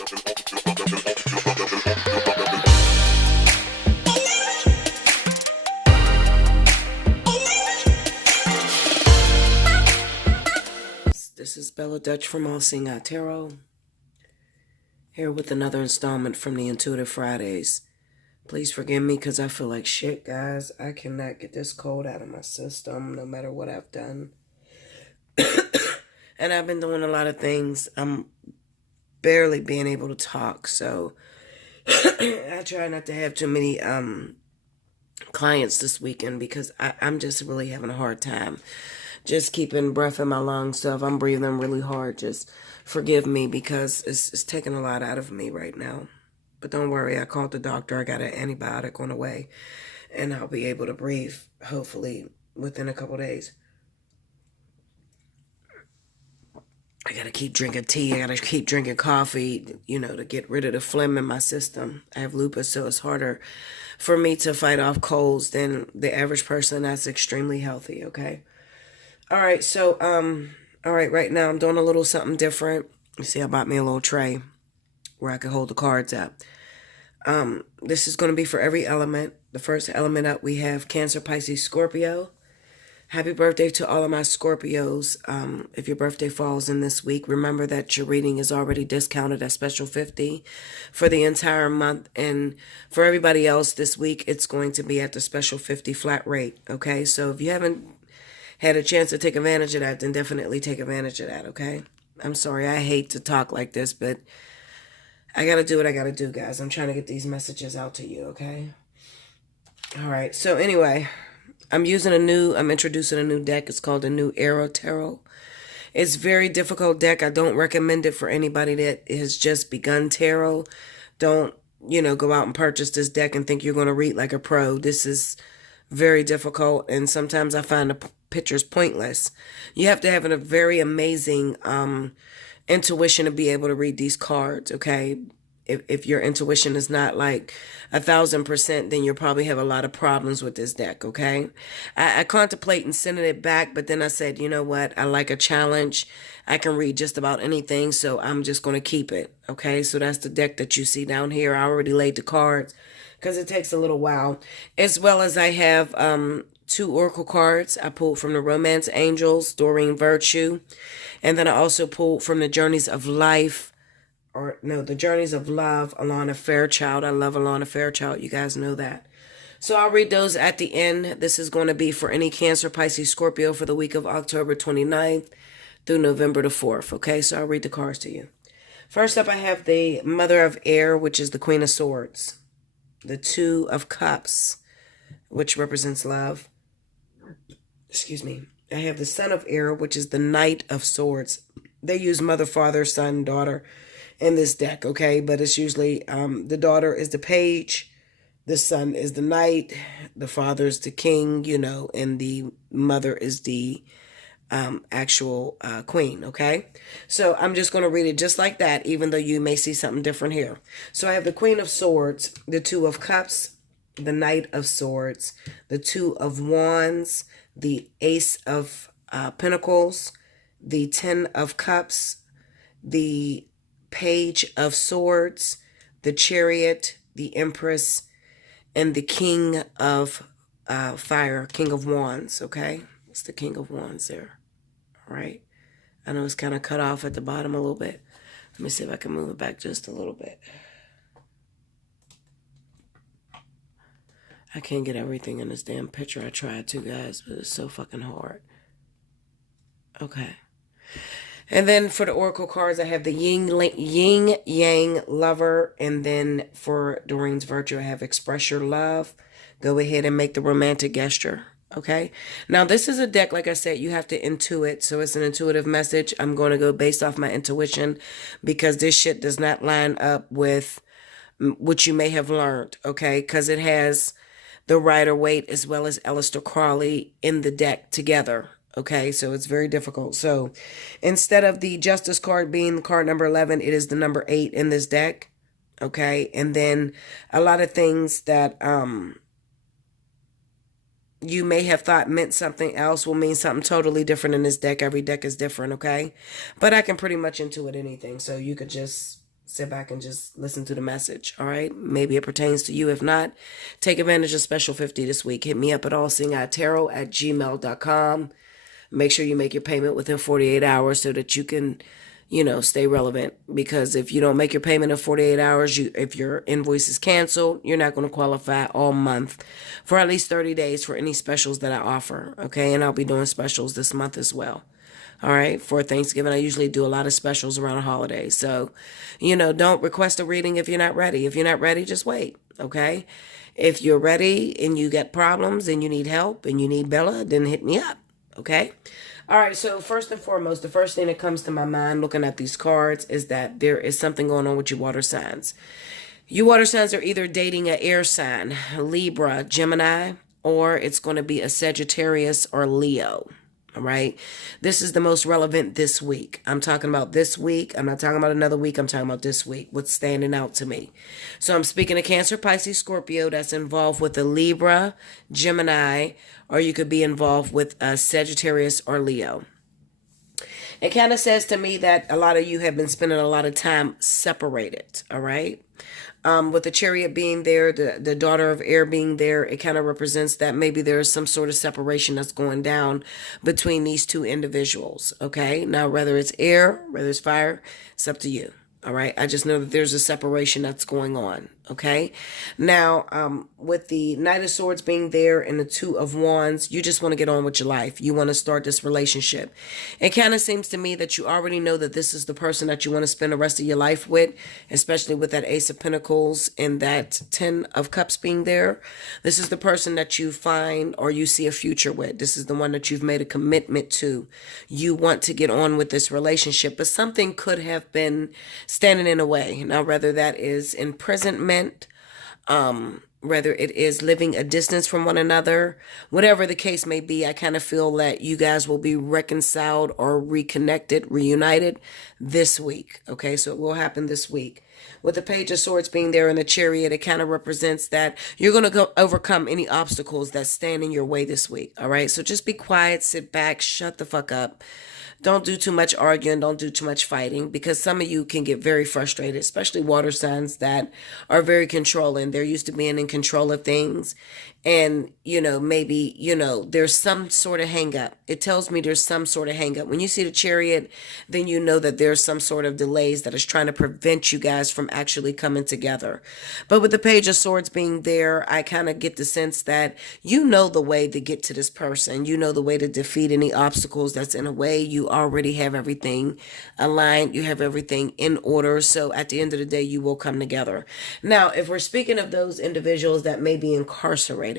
This is Bella Dutch from Allseeingeyetarot, here with another installment from the Intuitive Fridays. Please forgive me because I feel like shit, guys. I cannot get this cold out of my system no matter what I've done. And I've been doing a lot of things. I'm barely being able to talk, so I try not to have too many clients this weekend because I'm just really having a hard time just keeping breath in my lungs. So if I'm breathing really hard, just forgive me because it's taking a lot out of me right now. But don't worry, I called the doctor. I got an antibiotic on the way, and I'll be able to breathe, hopefully, within a couple days. I got to keep drinking tea. I got to keep drinking coffee, to get rid of the phlegm in my system. I have lupus, so it's harder for me to fight off colds than the average person that's extremely healthy, okay? All right, so, right now I'm doing a little something different. You see, I bought me a little tray where I can hold the cards up. This is going to be for every element. The first element up, we have Cancer, Pisces, Scorpio. Happy birthday to all of my Scorpios. If your birthday falls in this week, remember that your reading is already discounted at special 50 for the entire month. And for everybody else this week, it's going to be at the special 50 flat rate, okay? So if you haven't had a chance to take advantage of that, then definitely take advantage of that, okay? I'm sorry, I hate to talk like this, but I gotta do what I gotta do, guys. I'm trying to get these messages out to you, okay? All right, so anyway, I'm introducing a new deck. It's called the New Era Tarot. It's a very difficult deck. I don't recommend it for anybody that has just begun tarot. Don't, go out and purchase this deck and think you're going to read like a pro. This is very difficult, and sometimes I find the pictures pointless. You have to have a very amazing intuition to be able to read these cards, okay? If your intuition is not like 1,000%, then you'll probably have a lot of problems with this deck, okay? I contemplate and sending it back, but then I said, you know what? I like a challenge. I can read just about anything, so I'm just going to keep it, okay? So that's the deck that you see down here. I already laid the cards because it takes a little while. As well as I have 2 oracle cards I pulled from the Romance Angels, Doreen Virtue. And then I also pulled from the Journeys of Life, the Journeys of Love, Alana Fairchild. I love Alana Fairchild. You guys know that. So I'll read those at the end. This is going to be for any Cancer, Pisces, Scorpio for the week of October 29th through November the 4th. Okay, so I'll read the cards to you. First up, I have the Mother of Air, which is the Queen of Swords. The Two of Cups, which represents love. Excuse me. I have the Son of Air, which is the Knight of Swords. They use mother, father, son, daughter in this deck, okay? But it's usually the daughter is the page, the son is the knight, the father is the king, and the mother is the actual queen, okay? So I'm just going to read it just like that, even though you may see something different here. So I have the Queen of Swords, the Two of Cups, the Knight of Swords, the Two of Wands, the Ace of Pentacles, the Ten of Cups, the Page of Swords, the Chariot, the Empress, and the King of Fire, King of Wands, okay? It's the King of Wands there, all right? I know it's kind of cut off at the bottom a little bit. Let me see if I can move it back just a little bit. I can't get everything in this damn picture. I tried to, guys, but it's so fucking hard. Okay. And then for the oracle cards, I have the Yin Yang Lover. And then for Doreen's Virtue, I have Express Your Love. Go ahead and make the romantic gesture. Okay. Now, this is a deck, like I said, you have to intuit. So it's an intuitive message. I'm going to go based off my intuition because this shit does not line up with what you may have learned. Okay. Because it has the Rider-Waite as well as Aleister Crowley in the deck together. Okay, so it's very difficult. So instead of the Justice card being the card number 11, it is the number 8 in this deck. Okay, and then a lot of things that you may have thought meant something else will mean something totally different in this deck. Every deck is different, okay? But I can pretty much intuit anything, so you could just sit back and just listen to the message. All right. Maybe it pertains to you. If not, take advantage of Special 50 this week. Hit me up at allseeingeyetarot@gmail.com. Make sure you make your payment within 48 hours so that you can, stay relevant. Because if you don't make your payment in 48 hours, if your invoice is canceled, you're not going to qualify all month for at least 30 days for any specials that I offer. Okay. And I'll be doing specials this month as well. All right. For Thanksgiving, I usually do a lot of specials around the holidays. So, don't request a reading if you're not ready. If you're not ready, just wait. Okay. If you're ready and you got problems and you need help and you need Bella, then hit me up. Okay. All right. So first and foremost, the first thing that comes to my mind looking at these cards is that there is something going on with your water signs. You water signs are either dating an air sign, Libra, Gemini, or it's going to be a Sagittarius or Leo. All right. This is the most relevant this week. I'm talking about this week. I'm not talking about another week. I'm talking about this week. What's standing out to me. So I'm speaking of Cancer, Pisces, Scorpio that's involved with a Libra, Gemini, or you could be involved with a Sagittarius or Leo. It kind of says to me that a lot of you have been spending a lot of time separated. All right. With the Chariot being there, the daughter of air being there, it kind of represents that maybe there's some sort of separation that's going down between these two individuals. Okay. Now, whether it's air, whether it's fire, it's up to you. All right. I just know that there's a separation that's going on. Okay. Now, with the Knight of Swords being there and the Two of Wands, you just want to get on with your life. You want to start this relationship. It kind of seems to me that you already know that this is the person that you want to spend the rest of your life with, especially with that Ace of Pentacles and that 10 of Cups being there. This is the person that you find or you see a future with. This is the one that you've made a commitment to. You want to get on with this relationship, but something could have been standing in the way. Now, whether that is imprisonment, whether it is living a distance from one another, whatever the case may be, I kind of feel that you guys will be reconciled or reconnected, reunited this week. Okay, so it will happen this week. With the Page of Swords being there in the Chariot, it kind of represents that you're going to go overcome any obstacles that stand in your way this week. All right, so just be quiet, sit back, shut the fuck up. Don't do too much arguing. Don't do too much fighting, because some of you can get very frustrated, especially water signs that are very controlling. They're used to being in control of things. And, maybe, there's some sort of hang up. It tells me there's some sort of hang up. When you see the Chariot, then you know that there's some sort of delays that is trying to prevent you guys from actually coming together. But with the Page of Swords being there, I kind of get the sense that you know the way to get to this person. You know the way to defeat any obstacles that's in a way. You already have everything aligned. You have everything in order. So at the end of the day, you will come together. Now, if we're speaking of those individuals that may be incarcerated,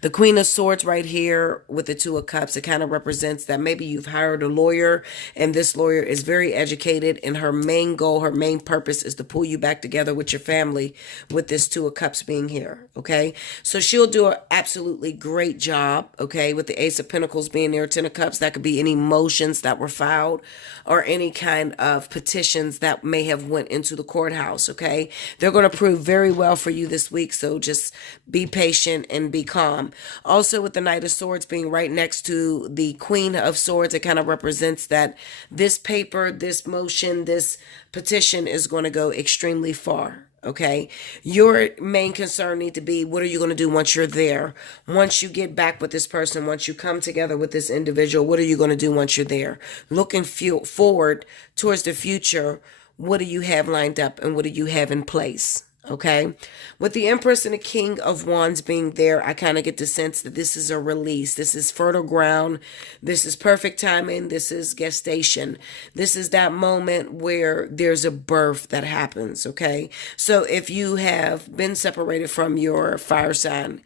the Queen of Swords right here with the Two of Cups, it kind of represents that maybe you've hired a lawyer and this lawyer is very educated and her main goal, her main purpose is to pull you back together with your family with this Two of Cups being here. Okay. So she'll do an absolutely great job. Okay. With the Ace of Pentacles being there, 10 of Cups, that could be any motions that were filed or any kind of petitions that may have went into the courthouse. Okay. They're going to prove very well for you this week. So just be patient and be calm. Also, with the Knight of Swords being right next to the Queen of Swords, it kind of represents that this paper, this motion, this petition is going to go extremely far. Okay. Your main concern need to be, what are you going to do once you're there? Once you get back with this person, once you come together with this individual, what are you going to do once you're there? Looking forward towards the future. What do you have lined up and what do you have in place? Okay. With the Empress and the King of Wands being there, I kind of get the sense that this is a release. This is fertile ground. This is perfect timing. This is gestation. This is that moment where there's a birth that happens. Okay. So if you have been separated from your fire sign,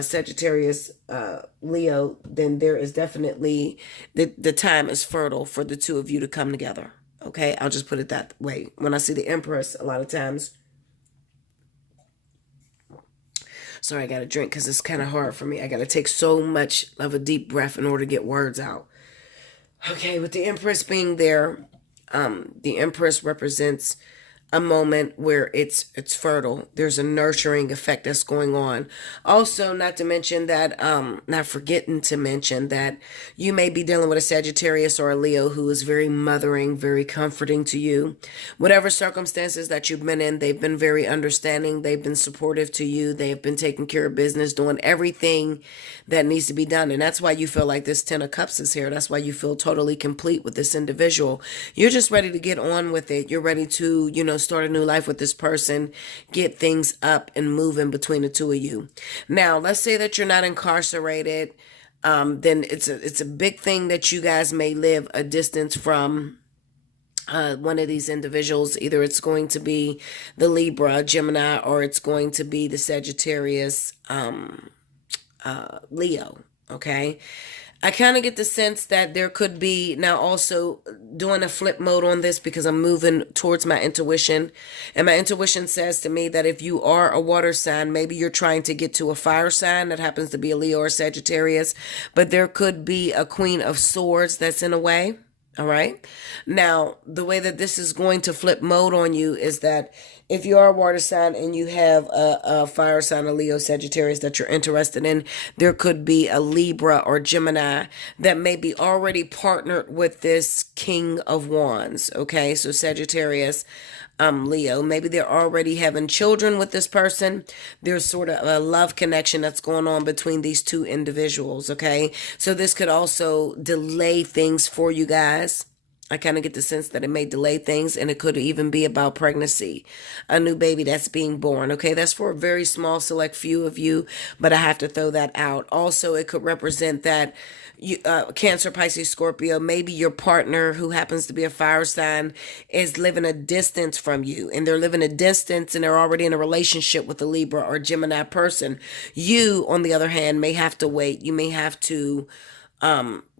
Sagittarius, Leo, then there is definitely, the time is fertile for the two of you to come together. Okay. I'll just put it that way. When I see the Empress, a lot of times, sorry, I got to drink because it's kind of hard for me. I got to take so much of a deep breath in order to get words out. Okay, with the Empress being there, the Empress represents a moment where it's fertile. There's a nurturing effect that's going on. Also, not to mention that, not forgetting to mention that you may be dealing with a Sagittarius or a Leo who is very mothering, very comforting to you. Whatever circumstances that you've been in, they've been very understanding. They've been supportive to you. They have been taking care of business, doing everything that needs to be done. And that's why you feel like this Ten of Cups is here. That's why you feel totally complete with this individual. You're just ready to get on with it. You're ready to, start a new life with this person, get things up and moving between the two of you. Now, let's say that you're not incarcerated. Then it's a big thing that you guys may live a distance from one of these individuals. Either it's going to be the Libra, Gemini, or it's going to be the Sagittarius, Leo. Okay. I kind of get the sense that there could be, now also doing a flip mode on this because I'm moving towards my intuition. And my intuition says to me that if you are a water sign, maybe you're trying to get to a fire sign that happens to be a Leo or Sagittarius, but there could be a Queen of Swords that's in a way. All right. Now, the way that this is going to flip mode on you is that if you are a water sign and you have a fire sign, a Leo, Sagittarius that you're interested in, there could be a Libra or Gemini that may be already partnered with this King of Wands. Okay. So Sagittarius, Leo, maybe they're already having children with this person. There's sort of a love connection that's going on between these two individuals. Okay. So this could also delay things for you guys. I kind of get the sense that it may delay things, and it could even be about pregnancy, a new baby that's being born. Okay, that's for a very small select few of you, but I have to throw that out. Also, it could represent that you, Cancer, Pisces, Scorpio, maybe your partner who happens to be a fire sign is living a distance from you, and they're living a distance and they're already in a relationship with a Libra or Gemini person. You, on the other hand, may have to wait. You may have to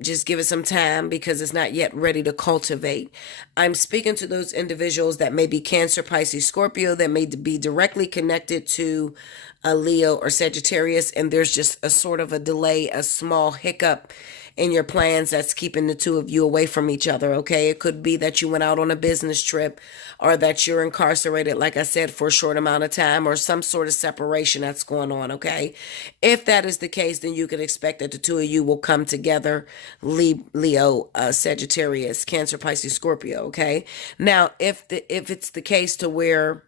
just give it some time because it's not yet ready to cultivate. I'm speaking to those individuals that may be Cancer, Pisces, Scorpio, that may be directly connected to a Leo or Sagittarius, and there's just a sort of a delay, a small hiccup in your plans that's keeping the two of you away from each other. Okay, it could be that you went out on a business trip, or that you're incarcerated, like I said, for a short amount of time, or some sort of separation that's going on. Okay, if that is the case, then you could expect that the two of you will come together. Leo, Sagittarius, Cancer, Pisces, Scorpio. Okay, now if it's the case to where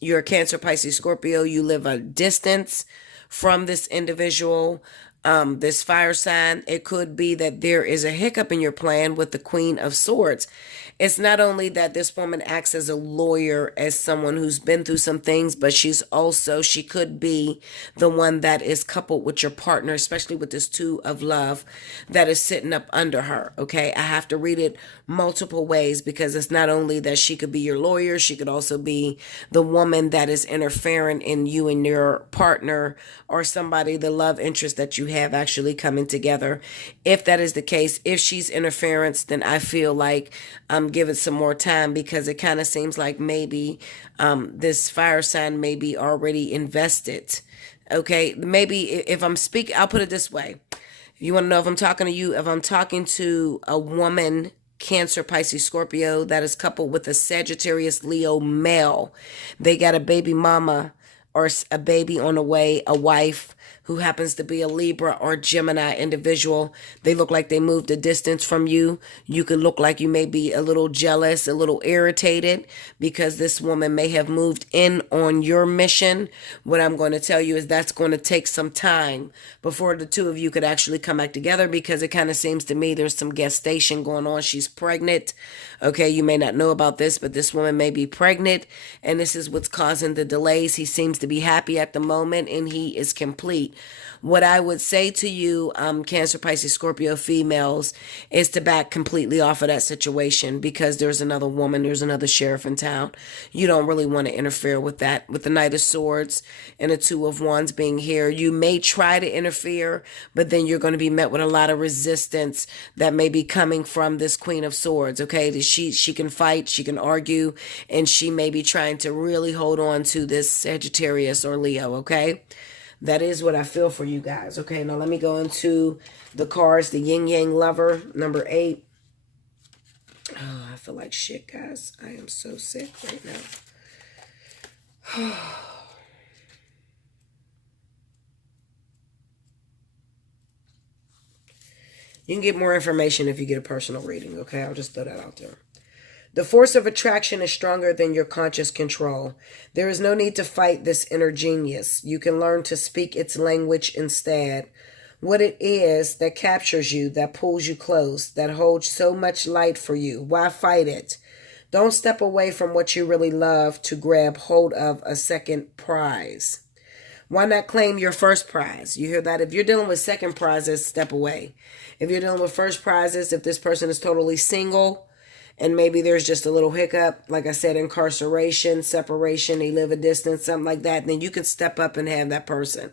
you're Cancer, Pisces, Scorpio, you live a distance from this individual, this fire sign, it could be that there is a hiccup in your plan with the Queen of Swords. It's not only that this woman acts as a lawyer, as someone who's been through some things, but she could be the one that is coupled with your partner, especially with this Two of Love that is sitting up under her. Okay, I have to read it multiple ways because it's not only that she could be your lawyer, she could also be the woman that is interfering in you and your partner, or somebody, the love interest that you have actually coming together. If that is the case, if she's interference, then I feel like give it some more time, because it kind of seems like maybe this fire sign may be already invested. Okay, maybe if I'm speaking, I'll put it this way. If you want to know if I'm talking to you, if I'm talking to a woman, Cancer, Pisces, Scorpio, that is coupled with a Sagittarius, Leo male, they got a baby mama or a baby on the way, a wife who happens to be a Libra or Gemini individual. They look like they moved a distance from you. You could look like you may be a little jealous, a little irritated, because this woman may have moved in on your mission. What I'm going to tell you is that's going to take some time before the two of you could actually come back together, because it kind of seems to me there's some gestation going on. She's pregnant. Okay, you may not know about this, but this woman may be pregnant, and this is what's causing the delays. He seems to be happy at the moment, and he is complete. What I would say to you, Cancer, Pisces, Scorpio females, is to back completely off of that situation, because there's another woman, there's another sheriff in town. You don't really want to interfere with that. With the Knight of Swords and the Two of Wands being here, you may try to interfere, but then you're going to be met with a lot of resistance that may be coming from this Queen of Swords. Okay, she can fight, she can argue, and she may be trying to really hold on to this Sagittarius or Leo. Okay. That is what I feel for you guys. Okay, now let me go into the cards. The Yin Yang Lover, number 8. Oh, I feel like shit, guys. I am so sick right now. You can get more information if you get a personal reading, okay? I'll just throw that out there. The force of attraction is stronger than your conscious control. There is no need to fight this inner genius. You can learn to speak its language instead. What it is that captures you, that pulls you close, that holds so much light for you. Why fight it? Don't step away from what you really love to grab hold of a second prize. Why not claim your first prize? You hear that? If you're dealing with second prizes, step away. If you're dealing with first prizes, if this person is totally single, and maybe there's just a little hiccup, like I said, incarceration, separation, they live a distance, something like that, then you can step up and have that person.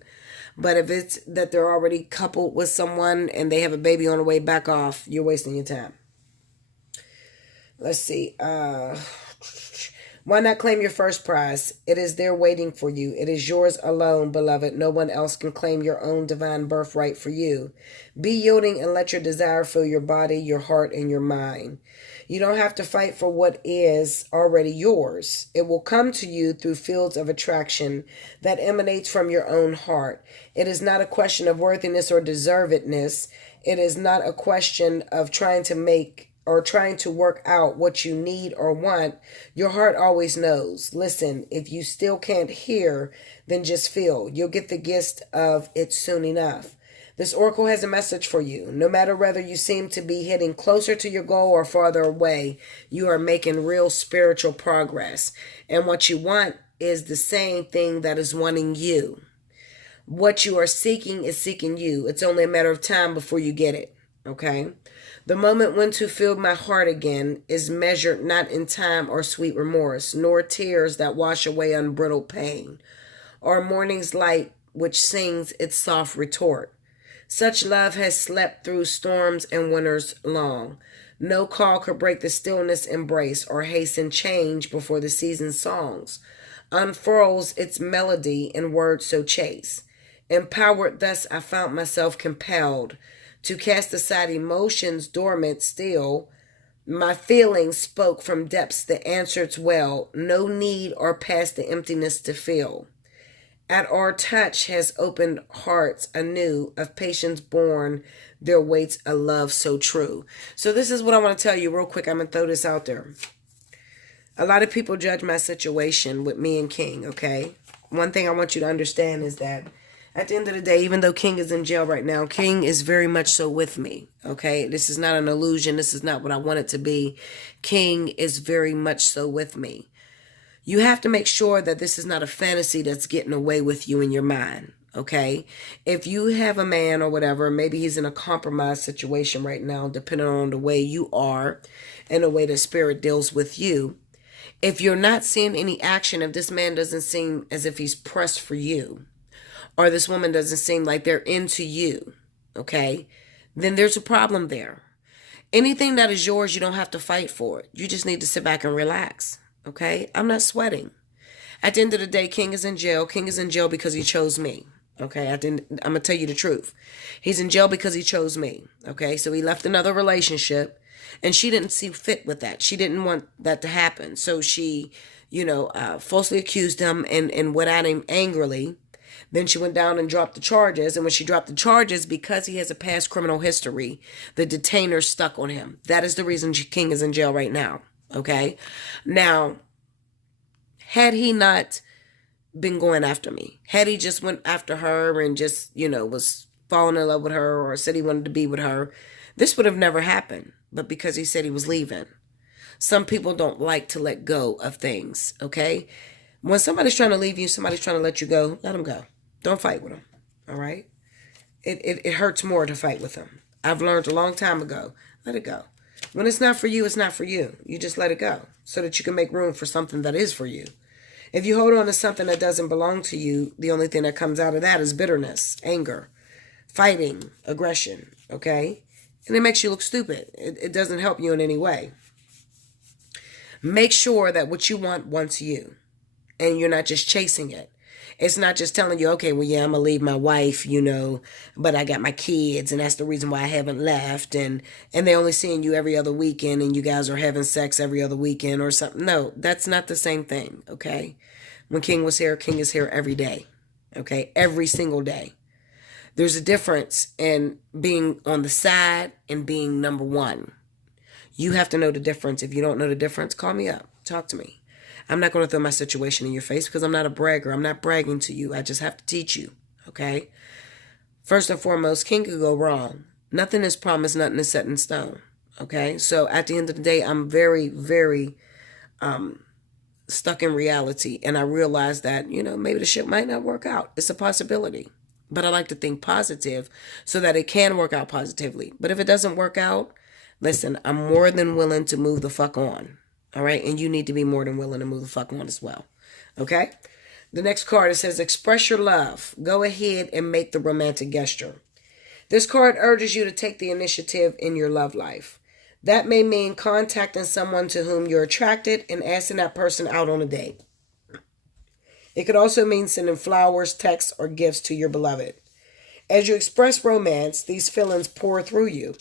But if it's that they're already coupled with someone and they have a baby on the way, back off. You're wasting your time. Let's see. Why not claim your first prize? It is there waiting for you. It is yours alone, beloved. No one else can claim your own divine birthright for you. Be yielding and let your desire fill your body, your heart, and your mind. You don't have to fight for what is already yours. It will come to you through fields of attraction that emanates from your own heart. It is not a question of worthiness or deservedness. It is not a question of trying to make or trying to work out what you need or want. Your heart always knows. Listen, if you still can't hear, then just feel. You'll get the gist of it soon enough. This oracle has a message for you. No matter whether you seem to be heading closer to your goal or farther away, you are making real spiritual progress. And what you want is the same thing that is wanting you. What you are seeking is seeking you. It's only a matter of time before you get it. Okay? The moment when to feel my heart again is measured not in time or sweet remorse, nor tears that wash away unbridled pain, or morning's light which sings its soft retort. Such love has slept through storms and winters long. No call could break the stillness embrace or hasten change before the season's songs unfurls its melody in words so chaste. Empowered thus, I found myself compelled to cast aside emotions dormant still. My feelings spoke from depths that answered well, no need or past the emptiness to fill. At our touch has opened hearts anew, of patience born, there waits a love so true. So this is what I want to tell you real quick. I'm going to throw this out there. A lot of people judge my situation with me and King, okay? One thing I want you to understand is that at the end of the day, even though King is in jail right now, King is very much so with me, okay? This is not an illusion. This is not what I want it to be. King is very much so with me. You have to make sure that this is not a fantasy that's getting away with you in your mind, okay? If you have a man or whatever, maybe he's in a compromised situation right now, depending on the way you are and the way the spirit deals with you. If you're not seeing any action, if this man doesn't seem as if he's pressed for you, or this woman doesn't seem like they're into you, okay, then there's a problem there. Anything that is yours, you don't have to fight for it. You just need to sit back and relax. Okay, I'm not sweating. At the end of the day, King is in jail. King is in jail because he chose me. Okay, I'm going to tell you the truth. He's in jail because he chose me. Okay, so he left another relationship and she didn't see fit with that. She didn't want that to happen. So she, falsely accused him and went at him angrily. Then she went down and dropped the charges. And when she dropped the charges, because he has a past criminal history, the detainer stuck on him. That is the reason King is in jail right now. Okay. Now, had he not been going after me, had he just went after her and just, was falling in love with her or said he wanted to be with her, this would have never happened. But because he said he was leaving. Some people don't like to let go of things. Okay. When somebody's trying to leave you, somebody's trying to let you go, let them go. Don't fight with them. All right. It hurts more to fight with them. I've learned a long time ago. Let it go. When it's not for you, it's not for you. You just let it go so that you can make room for something that is for you. If you hold on to something that doesn't belong to you, the only thing that comes out of that is bitterness, anger, fighting, aggression, okay? And it makes you look stupid. It doesn't help you in any way. Make sure that what you want wants you, and you're not just chasing it. It's not just telling you, okay, well, yeah, I'm going to leave my wife, but I got my kids, and that's the reason why I haven't left, and they're only seeing you every other weekend, and you guys are having sex every other weekend or something. No, that's not the same thing, okay? When King was here, King is here every day. Okay? Every single day. There's a difference in being on the side and being number one. You have to know the difference. If you don't know the difference, call me up. Talk to me. I'm not going to throw my situation in your face because I'm not a bragger. I'm not bragging to you. I just have to teach you. Okay? First and foremost, King could go wrong. Nothing is promised. Nothing is set in stone. Okay? So at the end of the day, I'm very, very stuck in reality. And I realize that, maybe the shit might not work out. It's a possibility. But I like to think positive so that it can work out positively. But if it doesn't work out, listen, I'm more than willing to move the fuck on. All right? And you need to be more than willing to move the fuck on as well. Okay? The next card, it says, express your love. Go ahead and make the romantic gesture. This card urges you to take the initiative in your love life. That may mean contacting someone to whom you're attracted and asking that person out on a date. It could also mean sending flowers, texts, or gifts to your beloved. As you express romance, these feelings pour through you.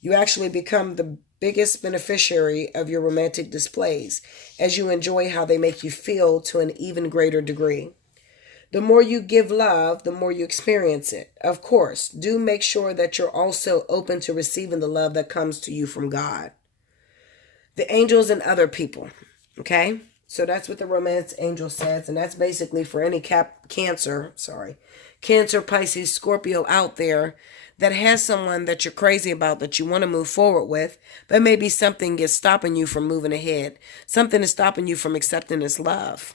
You actually become the biggest beneficiary of your romantic displays as you enjoy how they make you feel to an even greater degree. The more you give love, the more you experience it. Of course, do make sure that you're also open to receiving the love that comes to you from God, the angels, and other people. Okay? So that's what the romance angel says, and that's basically for any Cancer, Pisces, Scorpio out there that has someone that you're crazy about that you want to move forward with, but maybe something is stopping you from moving ahead. Something is stopping you from accepting this love.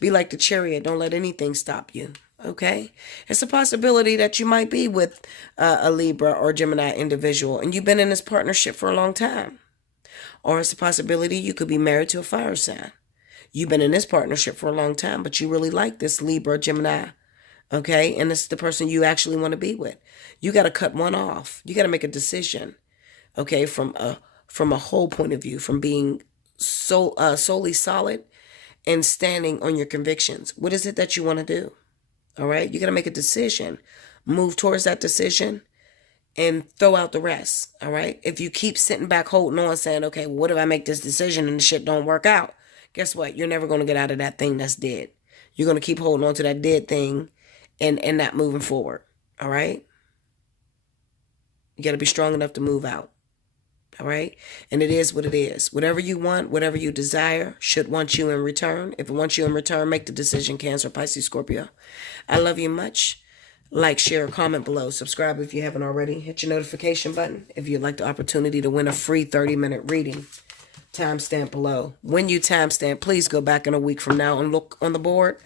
Be like the Chariot. Don't let anything stop you. Okay? It's a possibility that you might be with a Libra or Gemini individual, and you've been in this partnership for a long time. Or it's a possibility you could be married to a fire sign. You've been in this partnership for a long time, but you really like this Libra, Gemini. Okay? And it's the person you actually want to be with. You got to cut one off. You got to make a decision. Okay? From a whole point of view, from being solely solid and standing on your convictions. What is it that you want to do? All right? You got to make a decision. Move towards that decision and throw out the rest. All right? If you keep sitting back holding on saying, okay, what if I make this decision and the shit don't work out? Guess what? You're never going to get out of that thing that's dead. You're going to keep holding on to that dead thing and not moving forward. All right? You got to be strong enough to move out. All right? And it is what it is. Whatever you want, whatever you desire, should want you in return. If it wants you in return, make the decision, Cancer, Pisces, Scorpio. I love you much. Like, share, comment below. Subscribe if you haven't already. Hit your notification button if you'd like the opportunity to win a free 30-minute reading. Timestamp below. When you timestamp, please go back in a week from now and look on the board.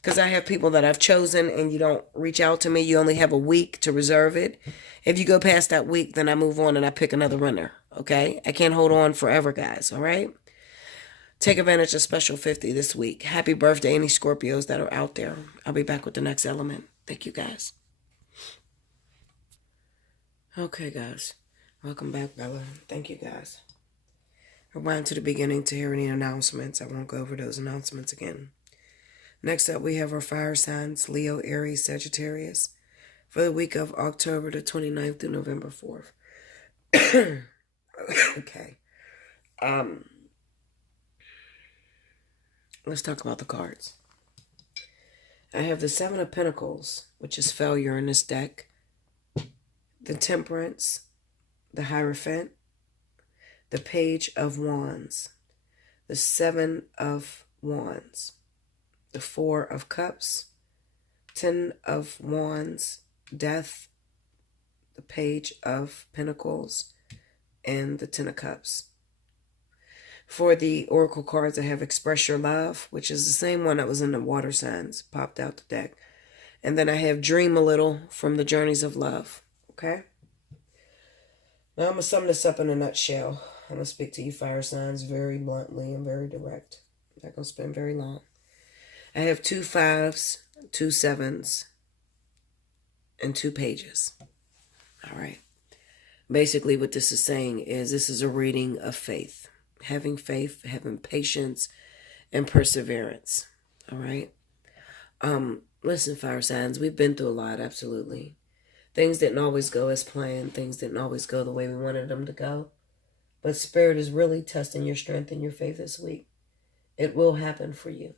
Because I have people that I've chosen and you don't reach out to me. You only have a week to reserve it. If you go past that week, then I move on and I pick another winner. Okay? I can't hold on forever, guys. All right? Take advantage of Special 50 this week. Happy birthday, any Scorpios that are out there. I'll be back with the next element. Thank you, guys. Okay, guys. Welcome back, Bella. Thank you, guys. Rewind to the beginning to hear any announcements. I won't go over those announcements again. Next up, we have our fire signs, Leo, Aries, Sagittarius, for the week of October the 29th through November 4th. Okay. Let's talk about the cards. I have the Seven of Pentacles, which is failure in this deck, the Temperance, the Hierophant, the Page of Wands, the Seven of Wands, the Four of Cups, Ten of Wands, Death, the Page of Pentacles, and the Ten of Cups. For the Oracle cards, I have Express Your Love, which is the same one that was in the water signs, popped out the deck. And then I have Dream a Little from the Journeys of Love. Okay? Now I'm going to sum this up in a nutshell. I'm going to speak to you fire signs very bluntly and very direct. I'm not going to spend very long. I have 2 5s, 2 7s, and 2 pages. All right. Basically, what this is saying is this is a reading of faith. Having faith, having patience, and perseverance. All right? Listen, fire signs, we've been through a lot, absolutely. Things didn't always go as planned. Things didn't always go the way we wanted them to go. But Spirit is really testing your strength and your faith this week. It will happen for you.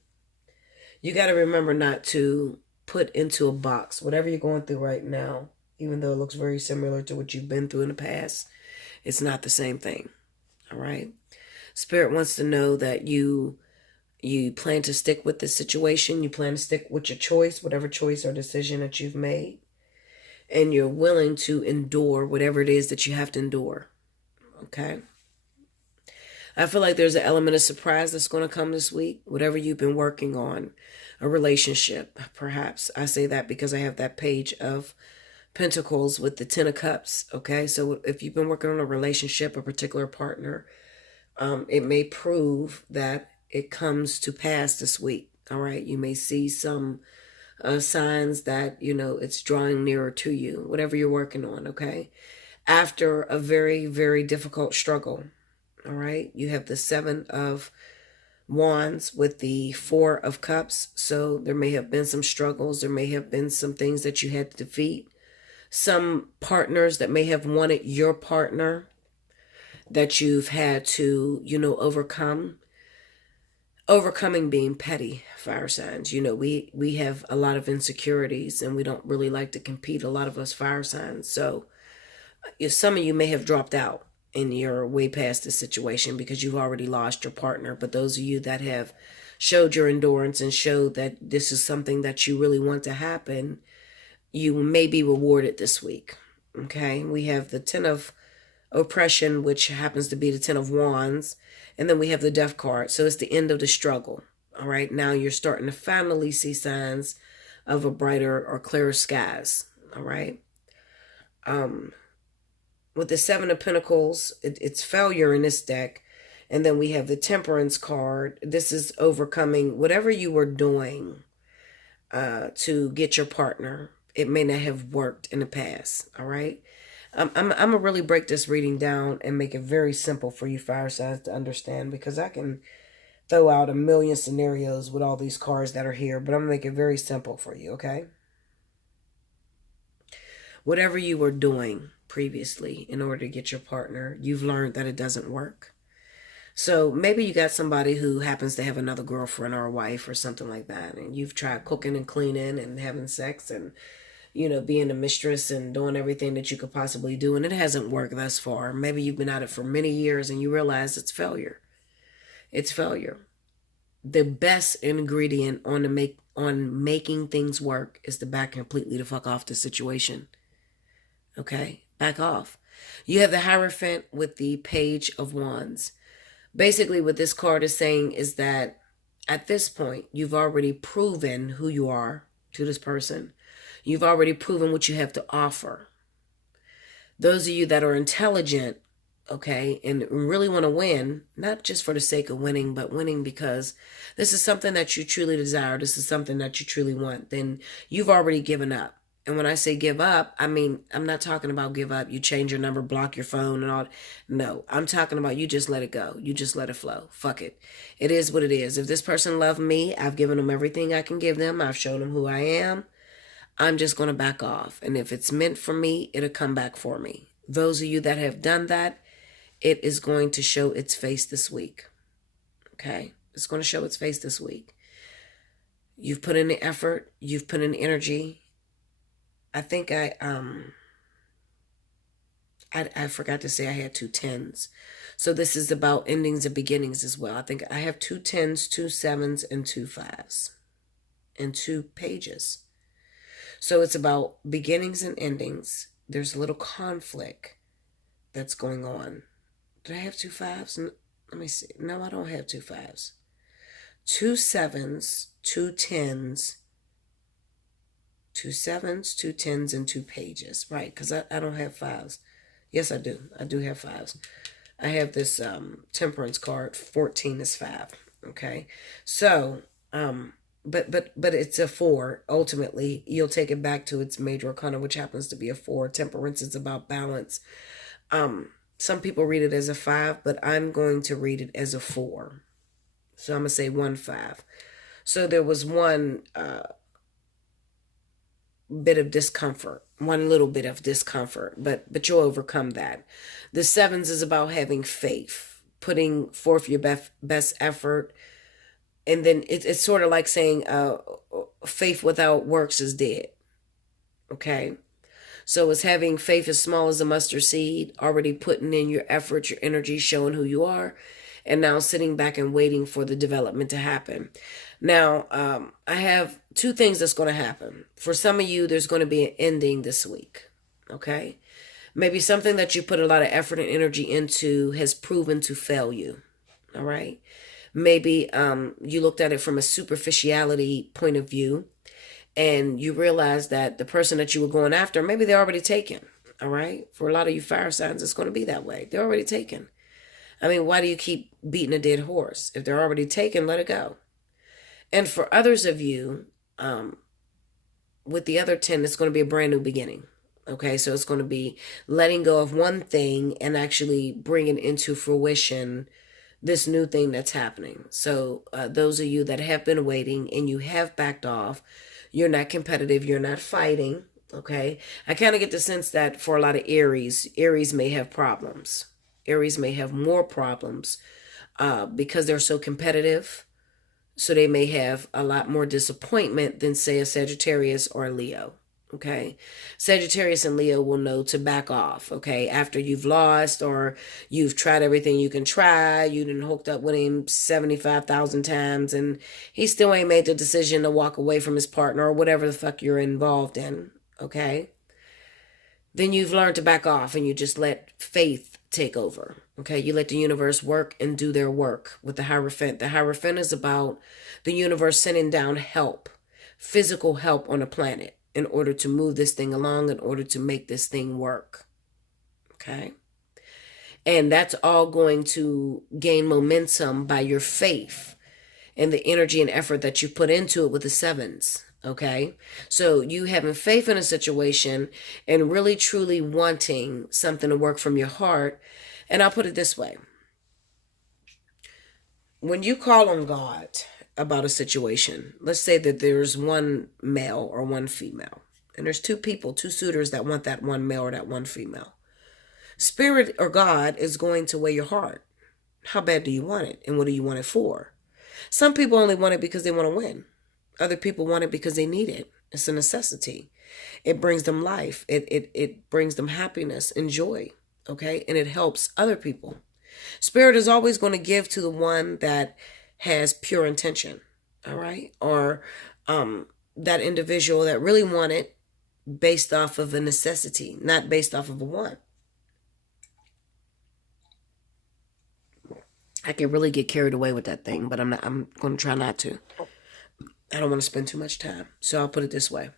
You got to remember not to put into a box whatever you're going through right now, even though it looks very similar to what you've been through in the past. It's not the same thing. All right. Spirit wants to know that you plan to stick with the situation. You plan to stick with your choice, whatever choice or decision that you've made. And you're willing to endure whatever it is that you have to endure. Okay. I feel like there's an element of surprise that's going to come this week. Whatever you've been working on, a relationship, perhaps. I say that because I have that page of Pentacles with the Ten of Cups. Okay. So if you've been working on a relationship, a particular partner, it may prove that it comes to pass this week. All right. You may see some signs that, it's drawing nearer to you, whatever you're working on. Okay. After a very, very difficult struggle. All right. You have the Seven of Wands with the Four of Cups. So there may have been some struggles. There may have been some things that you had to defeat. Some partners that may have wanted your partner that you've had to, overcome. Overcoming being petty, fire signs. We have a lot of insecurities and we don't really like to compete, a lot of us fire signs. So some of you may have dropped out and you're way past the situation because you've already lost your partner. But those of you that have showed your endurance and showed that this is something that you really want to happen, you may be rewarded this week. Okay, we have the Ten of Oppression, which happens to be the Ten of Wands. And then we have the Death card. So it's the end of the struggle. All right. Now you're starting to finally see signs of a brighter or clearer skies. All right. With the Seven of Pentacles, it's failure in this deck. And then we have the Temperance card. This is overcoming whatever you were doing to get your partner. It may not have worked in the past. All right. I'm going to really break this reading down and make it very simple for you fire signs to understand, because I can throw out a million scenarios with all these cards that are here, but I'm going to make it very simple for you, okay? Whatever you were doing previously in order to get your partner, you've learned that it doesn't work. So maybe you got somebody who happens to have another girlfriend or a wife or something like that, and you've tried cooking and cleaning and having sex and being a mistress and doing everything that you could possibly do, and it hasn't worked thus far. Maybe you've been at it for many years and you realize it's failure. It's failure. The best ingredient on making things work is to back completely the fuck off the situation. Okay? Back off. You have the Hierophant with the Page of Wands. Basically, what this card is saying is that at this point, you've already proven who you are to this person. You've already proven what you have to offer. Those of you that are intelligent, okay, and really want to win, not just for the sake of winning, but winning because this is something that you truly desire, this is something that you truly want, then you've already given up. And when I say give up, I mean, I'm not talking about give up, you change your number, block your phone and all. No, I'm talking about you just let it go. You just let it flow. Fuck it. It is what it is. If this person loved me, I've given them everything I can give them. I've shown them who I am. I'm just going to back off. And if it's meant for me, it'll come back for me. Those of you that have done that, it is going to show its face this week. Okay? It's going to show its face this week. You've put in the effort. You've put in energy. I think I forgot to say I had 2 10s. So this is about endings and beginnings as well. I think I have 2 10s, 2 7s, and 2 5s. And 2 pages. So it's about beginnings and endings. There's a little conflict that's going on. Did I have 2 5s? Let me see. No, I don't have 2 5s. 2 7s, 2 10s, 2 7s, 2 10s, and 2 pages. Right, because I don't have 5s. Yes, I do. I do have 5s. I have this Temperance card. 14 is 5. Okay. So, But it's a 4. Ultimately, you'll take it back to its major arcana, which happens to be a 4. Temperance is about balance. Some people read it as a 5, but I'm going to read it as a 4. So I'm going to say 1 5. So there was one bit of discomfort, one little bit of discomfort, but you'll overcome that. The 7s is about having faith, putting forth your best effort, And then it's sort of like saying faith without works is dead. Okay. So it's having faith as small as a mustard seed, already putting in your effort, your energy, showing who you are, and now sitting back and waiting for the development to happen. Now, I have two things that's going to happen. For some of you, there's going to be an ending this week. Okay. Maybe something that you put a lot of effort and energy into has proven to fail you. All right. Maybe you looked at it from a superficiality point of view, and you realize that the person that you were going after, maybe they're already taken. All right. For a lot of you fire signs, it's going to be that way. They're already taken. I mean, why do you keep beating a dead horse? If they're already taken, let it go. And for others of you, with the other 10, it's going to be a brand new beginning. Okay. So it's going to be letting go of one thing and actually bringing into fruition this new thing that's happening. So those of you that have been waiting and you have backed off, you're not competitive, you're not fighting. Okay. I kind of get the sense that for a lot of Aries may have problems. Aries may have more problems because they're so competitive. So they may have a lot more disappointment than, say, a Sagittarius or a Leo. Okay. Sagittarius and Leo will know to back off. Okay. After you've lost or you've tried everything you can try, you done hooked up with him 75,000 times and he still ain't made the decision to walk away from his partner or whatever the fuck you're involved in. Okay. Then you've learned to back off and you just let faith take over. Okay. You let the universe work and do their work with the Hierophant. The Hierophant is about the universe sending down help, physical help on a planet, in order to move this thing along, in order to make this thing work. Okay? And that's all going to gain momentum by your faith and the energy and effort that you put into it with the sevens. Okay? So you having faith in a situation and really truly wanting something to work from your heart. And I'll put it this way. When you call on God about a situation, let's say that there's one male or one female, and there's two people, two suitors that want that one male or that one female. Spirit or God is going to weigh your heart. How bad do you want it? And what do you want it for? Some people only want it because they want to win. Other people want it because they need it. It's a necessity. It brings them life. It brings them happiness and joy. Okay? And it helps other people. Spirit is always going to give to the one that has pure intention, all right? Or that individual that really want it based off of a necessity, not based off of a want. I can really get carried away with that thing, but I'm going to try not to. I don't want to spend too much time. So I'll put it this way.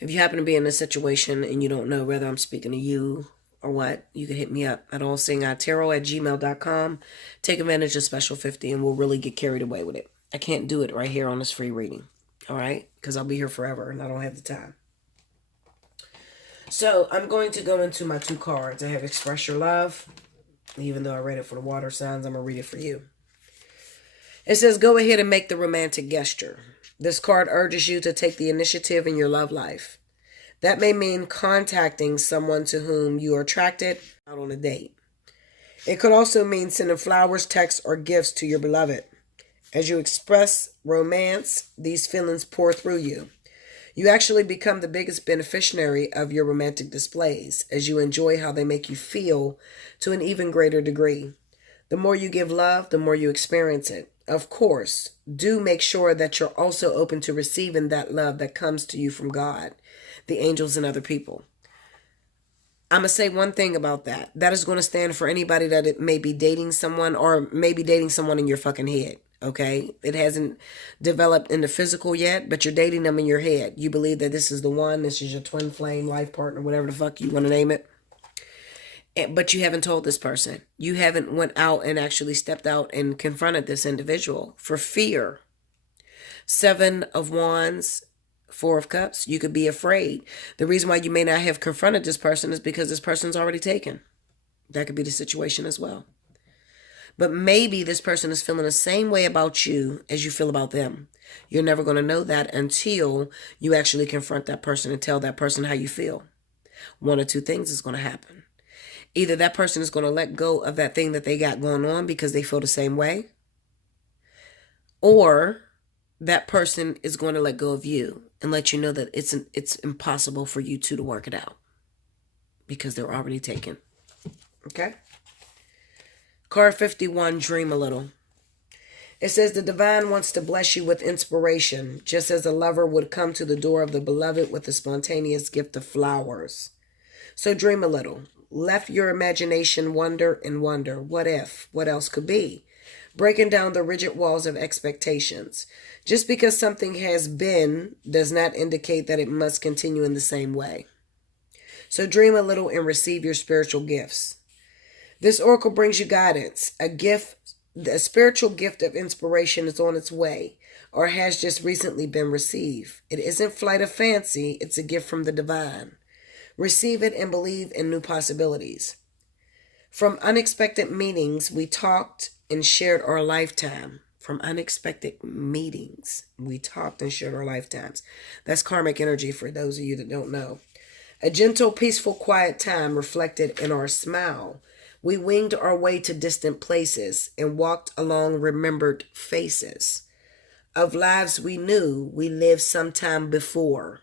If you happen to be in a situation and you don't know whether I'm speaking to you or what, you can hit me up at allseeingeyetarot@gmail.com. Take advantage of Special 50 and we'll really get carried away with it. I can't do it right here on this free reading. All right? Because I'll be here forever and I don't have the time. So I'm going to go into my two cards. I have Express Your Love. Even though I read it for the water signs, I'm going to read it for you. It says, go ahead and make the romantic gesture. This card urges you to take the initiative in your love life. That may mean contacting someone to whom you are attracted out on a date. It could also mean sending flowers, texts, or gifts to your beloved. As you express romance, these feelings pour through you. You actually become the biggest beneficiary of your romantic displays as you enjoy how they make you feel to an even greater degree. The more you give love, the more you experience it. Of course, do make sure that you're also open to receiving that love that comes to you from God, the angels, and other people. I'm going to say one thing about that. That is going to stand for anybody that it may be dating someone or maybe dating someone in your fucking head. Okay? It hasn't developed in the physical yet, but you're dating them in your head. You believe that this is the one, this is your twin flame, life partner, whatever the fuck you want to name it. But you haven't told this person. You haven't went out and actually stepped out and confronted this individual for fear. 7 of Wands, 4 of Cups. You could be afraid. The reason why you may not have confronted this person is because this person's already taken. That could be the situation as well. But maybe this person is feeling the same way about you as you feel about them. You're never going to know that until you actually confront that person and tell that person how you feel. One or two things is going to happen. Either that person is going to let go of that thing that they got going on because they feel the same way, or that person is going to let go of you and let you know that it's impossible for you two to work it out because they're already taken. Okay? Card 51, dream a little. It says the divine wants to bless you with inspiration, just as a lover would come to the door of the beloved with a spontaneous gift of flowers. So dream a little. Let your imagination wander and wonder. What if? What else could be? Breaking down the rigid walls of expectations. Just because something has been does not indicate that it must continue in the same way. So dream a little and receive your spiritual gifts. This oracle brings you guidance. A spiritual gift of inspiration is on its way or has just recently been received. It isn't flight of fancy, it's a gift from the divine. Receive it and believe in new possibilities. From unexpected meetings, we talked and shared our lifetime. From unexpected meetings, we talked and shared our lifetimes. That's karmic energy for those of you that don't know. A gentle, peaceful, quiet time reflected in our smile. We winged our way to distant places and walked along remembered faces. Of lives we knew we lived sometime before.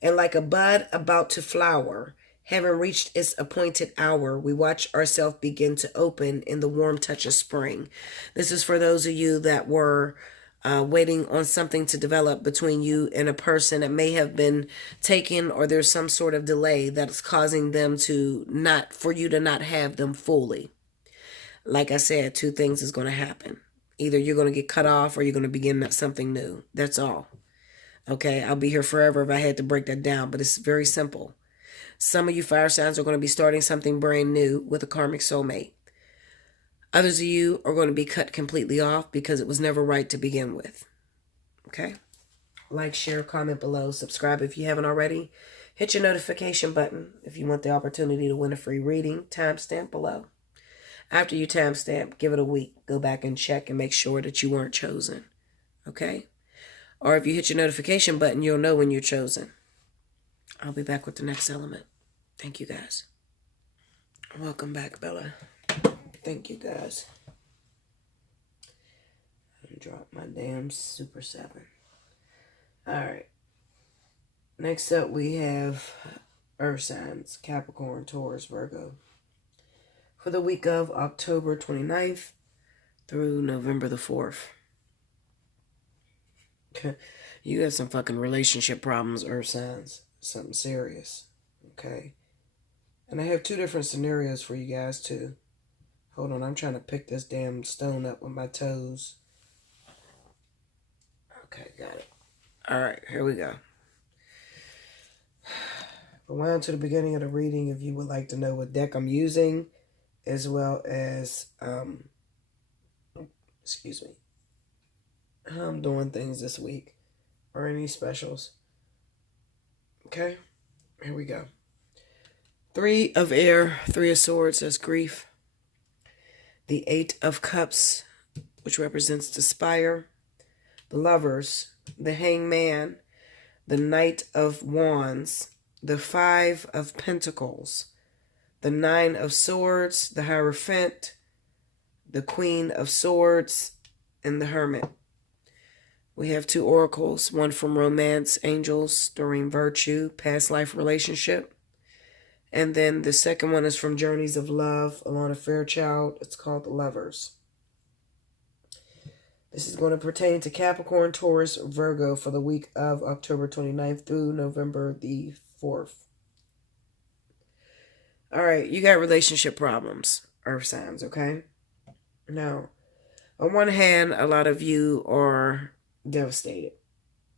And like a bud about to flower, having reached its appointed hour, we watch ourselves begin to open in the warm touch of spring. This is for those of you that were waiting on something to develop between you and a person that may have been taken, or there's some sort of delay that's causing them to not, for you to not have them fully. Like I said, two things is going to happen. Either you're going to get cut off or you're going to begin something new. That's all. Okay, I'll be here forever if I had to break that down, but it's very simple. Some of you fire signs are going to be starting something brand new with a karmic soulmate. Others of you are going to be cut completely off because it was never right to begin with. Okay? Like, share, comment below, subscribe if you haven't already. Hit your notification button if you want the opportunity to win a free reading. Timestamp below. After you timestamp, give it a week. Go back and check and make sure that you weren't chosen. Okay? Or if you hit your notification button, you'll know when you're chosen. I'll be back with the next element. Thank you, guys. Welcome back, Bella. Thank you, guys. I dropped my damn Super 7. Alright. Next up, we have Earth signs, Capricorn, Taurus, Virgo. For the week of October 29th through November the 4th. You got some fucking relationship problems, Earth signs. Something serious. Okay? And I have two different scenarios for you guys, too. Hold on, I'm trying to pick this damn stone up with my toes. Okay, got it. Alright, here we go. Rewind to the beginning of the reading if you would like to know what deck I'm using, as well as, excuse me, how I'm doing things this week, or any specials. Okay, here we go. 3 of air, 3 of swords, that's grief. The 8 of cups, which represents the spire. The lovers, the hangman, the knight of wands, the 5 of pentacles, the 9 of swords, the hierophant, the queen of swords, and the hermit. We have 2 oracles, one from romance, angels, during virtue, past life relationship. And then the second one is from Journeys of Love, Alana Fairchild. It's called The Lovers. This is going to pertain to Capricorn, Taurus, Virgo for the week of October 29th through November the 4th. All right, you got relationship problems, Earth signs, okay? Now, on one hand, a lot of you are devastated.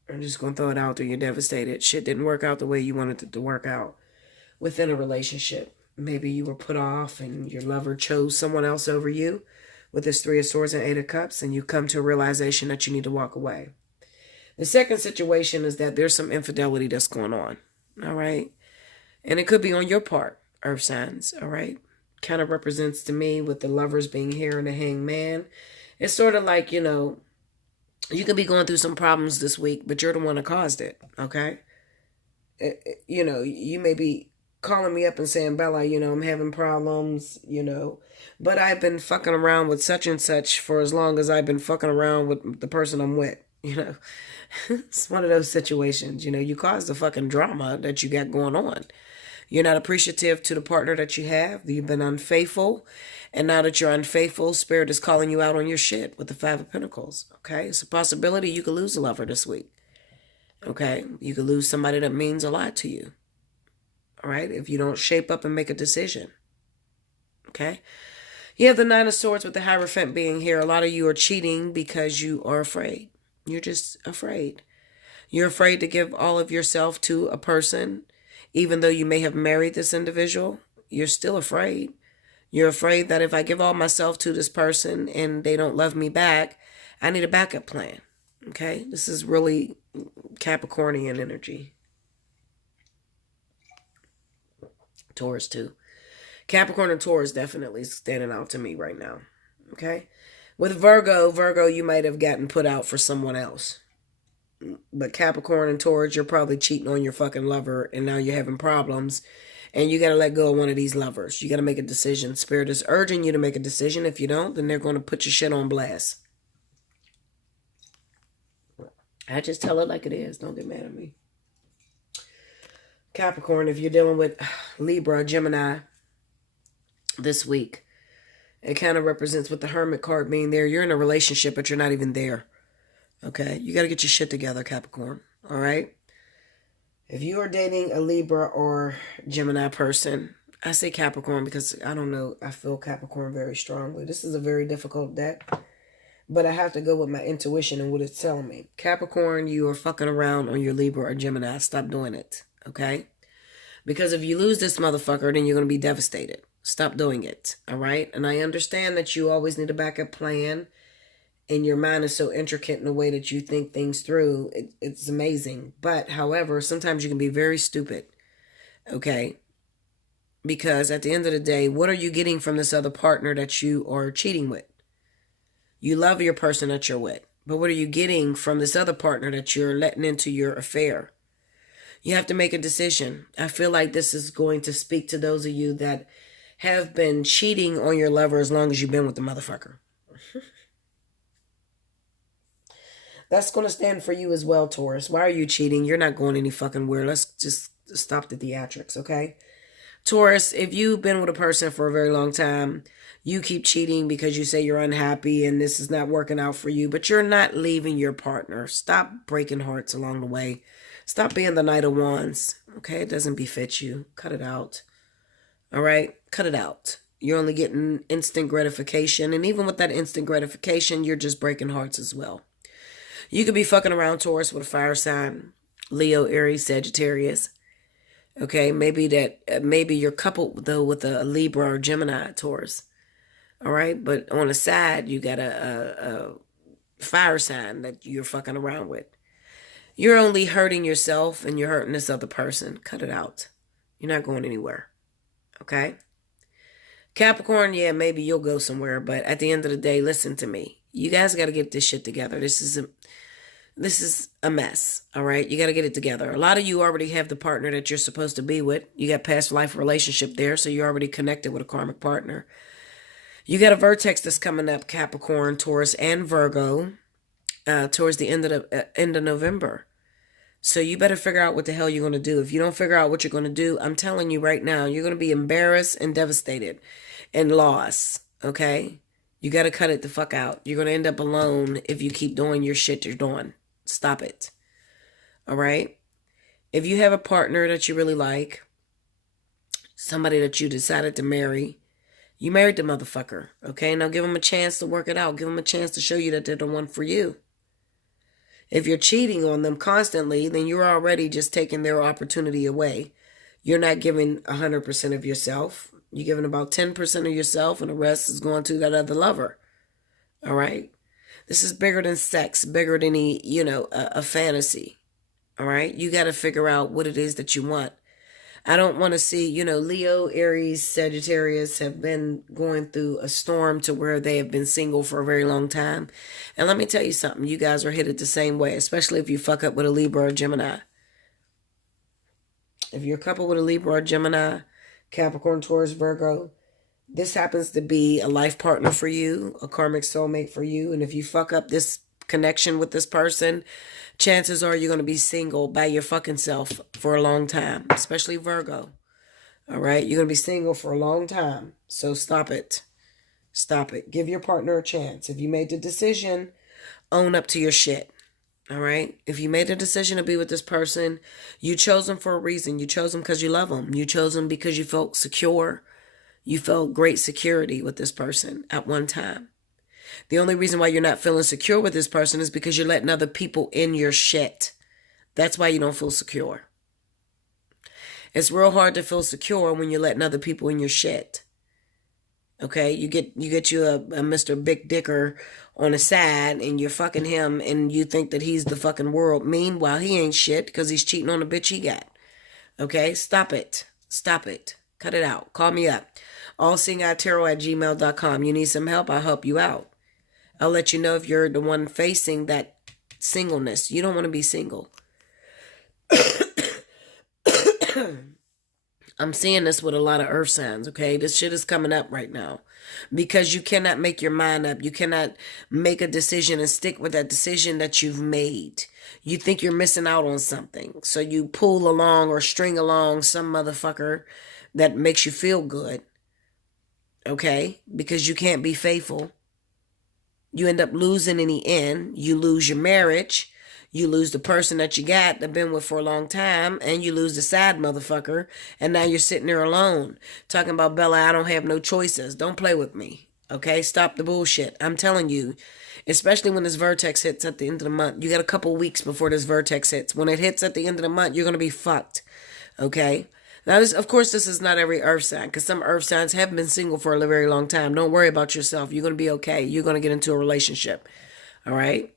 I'm just going to throw it out there. You're devastated. Shit didn't work out the way you wanted it to work out within a relationship. Maybe you were put off and your lover chose someone else over you with this 3 of swords and 8 of cups, and you come to a realization that you need to walk away. The second situation is that there's some infidelity that's going on, all right? And it could be on your part, Earth signs, all right? Kind of represents to me with the lovers being here and the hangman. It's sort of like, you know, you could be going through some problems this week, but you're the one that caused it, okay? You know, you may be calling me up and saying, Bella, I'm having problems, but I've been fucking around with such and such for as long as I've been fucking around with the person I'm with. It's one of those situations, you cause the fucking drama that you got going on. You're not appreciative to the partner that you have. You've been unfaithful. And now that you're unfaithful, Spirit is calling you out on your shit with the Five of Pentacles. Okay? It's a possibility you could lose a lover this week. Okay? You could lose somebody that means a lot to you. All right? If you don't shape up and make a decision. Okay? You have the Nine of Swords with the Hierophant being here. A lot of you are cheating because you are afraid. You're just afraid. You're afraid to give all of yourself to a person. Even though you may have married this individual, you're still afraid. You're afraid that if I give all myself to this person and they don't love me back, I need a backup plan. Okay? This is really Capricornian energy. Taurus too. Capricorn and Taurus definitely standing out to me right now. Okay? With Virgo, you might have gotten put out for someone else. But Capricorn and Taurus, you're probably cheating on your fucking lover and now you're having problems. And you got to let go of one of these lovers. You got to make a decision. Spirit is urging you to make a decision. If you don't, then they're going to put your shit on blast. I just tell it like it is. Don't get mad at me. Capricorn, if you're dealing with Libra, Gemini this week, it kind of represents with the Hermit card being there. You're in a relationship, but you're not even there. Okay? You got to get your shit together, Capricorn. All right? If you are dating a Libra or Gemini person, I say Capricorn because I don't know. I feel Capricorn very strongly. This is a very difficult deck, but I have to go with my intuition and what it's telling me. Capricorn, you are fucking around on your Libra or Gemini. Stop doing it, okay? Because if you lose this motherfucker, then you're going to be devastated. Stop doing it, all right? And I understand that you always need a backup plan. And your mind is so intricate in the way that you think things through. It's amazing. But, however, sometimes you can be very stupid. Okay? Because at the end of the day, what are you getting from this other partner that you are cheating with? You love your person that you're with. But what are you getting from this other partner that you're letting into your affair? You have to make a decision. I feel like this is going to speak to those of you that have been cheating on your lover as long as you've been with the motherfucker. That's going to stand for you as well, Taurus. Why are you cheating? You're not going any fucking where. Let's just stop the theatrics, okay? Taurus, if you've been with a person for a very long time, you keep cheating because you say you're unhappy and this is not working out for you, but you're not leaving your partner. Stop breaking hearts along the way. Stop being the Knight of Wands, okay? It doesn't befit you. Cut it out, all right? Cut it out. You're only getting instant gratification, and even with that instant gratification, you're just breaking hearts as well. You could be fucking around, Taurus, with a fire sign, Leo, Aries, Sagittarius. Okay, maybe you're coupled, though, with a Libra or Gemini, Taurus. All right, but on the side, you got a fire sign that you're fucking around with. You're only hurting yourself and you're hurting this other person. Cut it out. You're not going anywhere. Okay? Capricorn, yeah, maybe you'll go somewhere, but at the end of the day, listen to me. You guys got to get this shit together. This is a mess, all right? You got to get it together. A lot of you already have the partner that you're supposed to be with. You got past life relationship there, so you're already connected with a karmic partner. You got a vertex that's coming up, Capricorn, Taurus, and Virgo, towards the end of November. So you better figure out what the hell you're going to do. If you don't figure out what you're going to do, I'm telling you right now, you're going to be embarrassed and devastated and lost, okay? You got to cut it the fuck out. You're going to end up alone if you keep doing your shit you're doing. Stop it. All right? If you have a partner that you really like, somebody that you decided to marry, you married the motherfucker. Okay? Now give them a chance to work it out. Give them a chance to show you that they're the one for you. If you're cheating on them constantly, then you're already just taking their opportunity away. You're not giving 100% of yourself. You're giving about 10% of yourself, and the rest is going to that other lover. All right? This is bigger than sex, bigger than a fantasy. All right? You got to figure out what it is that you want. I don't want to see, Leo, Aries, Sagittarius have been going through a storm to where they have been single for a very long time. And let me tell you something. You guys are headed the same way, especially if you fuck up with a Libra or Gemini. If you're a couple with a Libra or Gemini, Capricorn, Taurus, Virgo, this happens to be a life partner for you, a karmic soulmate for you. And if you fuck up this connection with this person, chances are you're going to be single by your fucking self for a long time, especially Virgo. All right? You're going to be single for a long time. So stop it. Stop it. Give your partner a chance. If you made the decision, own up to your shit. All right? If you made the decision to be with this person, you chose them for a reason. You chose them because you love them. You chose them because you felt secure. You felt great security with this person at one time. The only reason why you're not feeling secure with this person is because you're letting other people in your shit. That's why you don't feel secure. It's real hard to feel secure when you're letting other people in your shit. Okay? You get you a Mr. Big Dicker on the side and you're fucking him and you think that he's the fucking world. Meanwhile, he ain't shit because he's cheating on the bitch he got. Okay? Stop it. Stop it. Cut it out. Call me up. Allseeingeyetarot@gmail.com. You need some help? I'll help you out. I'll let you know if you're the one facing that singleness. You don't want to be single. I'm seeing this with a lot of earth signs, okay? This shit is coming up right now. Because you cannot make your mind up. You cannot make a decision and stick with that decision that you've made. You think you're missing out on something. So you pull along or string along some motherfucker that makes you feel good. Okay? Because you can't be faithful. You end up losing in the end. You lose your marriage. You lose the person that you got that been with for a long time. And you lose the sad motherfucker. And now you're sitting there alone. Talking about, Bella, I don't have no choices. Don't play with me. Okay? Stop the bullshit. I'm telling you. Especially when this vertex hits at the end of the month. You got a couple weeks before this vertex hits. When it hits at the end of the month, you're going to be fucked. Okay? Now, of course, this is not every earth sign, because some earth signs have been single for a very long time. Don't worry about yourself. You're going to be okay. You're going to get into a relationship. All right?